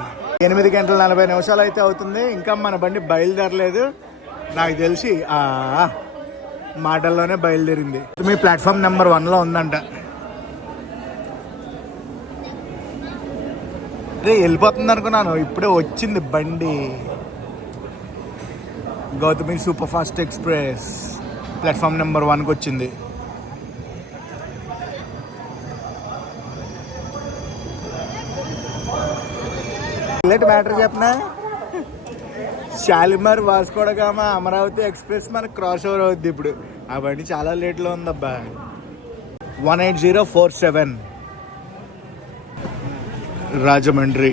8:40 అయితే అవుతుంది, ఇంకా మన బండి బయలుదేరలేదు. నాకు తెలిసి మాటల్లోనే బయలుదేరింది. మీ ప్లాట్ఫామ్ నెంబర్ 1లో ఉందంట. అదే వెళ్ళిపోతుంది అనుకున్నాను, ఇప్పుడే వచ్చింది బండి. Gautami super fast express platform number 1కి వచ్చింది. ఇలాంటి మ్యాటర్ చెప్పనా, షాలిమార్ వాస్కోడగామా అమరావతి ఎక్స్ప్రెస్ మనకు క్రాస్ ఓవర్ అవుద్ది ఇప్పుడు. ఆ బండి చాలా లేట్లో ఉందబ్బా. 18047 రాజమండ్రి.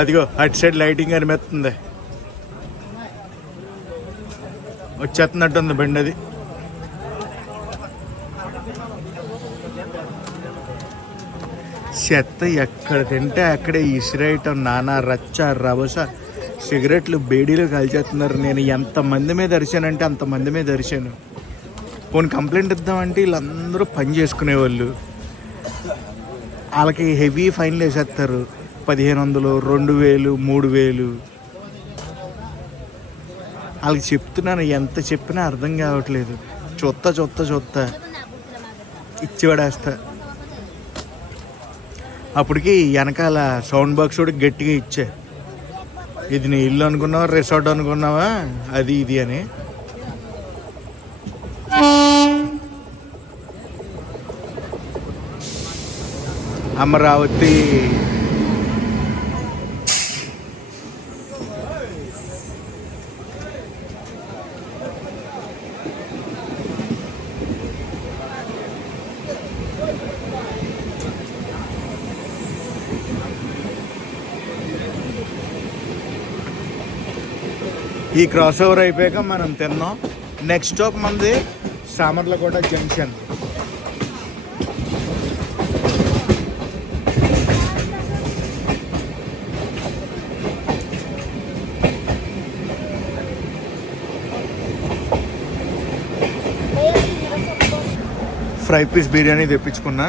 అదిగో అటు సైడ్ లైటింగ్ అనిపిస్తుంది, వచ్చేస్తున్నట్టుంది బండి. అది చెత్త ఎక్కడ తింటే అక్కడే ఇసిరేయటం, నానా రచ్చ రభస, సిగరెట్లు బేడీలు కాల్చేస్తున్నారు. నేను ఎంతమంది మీద అరిచానంటే అంతమంది మీద అరిచాను. పోనీ కంప్లైంట్ ఇద్దామంటే వీళ్ళందరూ పని చేసుకునేవాళ్ళు. వాళ్ళకి హెవీ ఫైన్లు వేసేస్తారు, 1500, 2000, 3000. వాళ్ళకి చెప్తున్నాను, ఎంత చెప్పినా అర్థం కావట్లేదు. చూత్త ఇచ్చి పడేస్తా. అప్పటికి వెనకాల సౌండ్ బాక్స్ కూడా గట్టిగా ఇచ్చా, ఇది నీ ఇల్లు అనుకున్నావా రిసార్ట్ అనుకున్నావా అది ఇది అని. అమరావతి ఈ క్రాస్ ఓవర్ అయిపోయాక మనం తిన్నాం. నెక్స్ట్ స్టాప్ మనది Samarlakota junction. Fry piece biryani తెప్పించుకున్నా.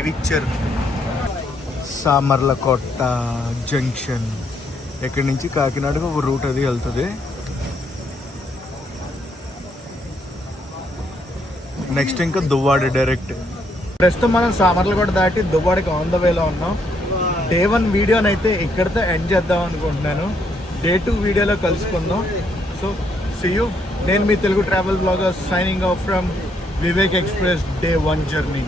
ఇవి ఇచ్చారు సామర్లకోట జంక్షన్. ఇక్కడి నుంచి కాకినాడకు ఒక రూట్ అది వెళ్తుంది. నెక్స్ట్ ఇంకా దువ్వాడ డైరెక్ట్. ప్రస్తుతం మనం సామర్లకోట దాటి దువ్వాడకి ఆన్ ద వేలో ఉన్నాం. డే 1 వీడియోని అయితే ఇక్కడితో ఎండ్ చేద్దాం అనుకుంటున్నాను. డే 2 వీడియోలో కలుసుకుందాం. So see you. నేను మీ Telugu travel blogger signing off from Vivek express day 1 journey.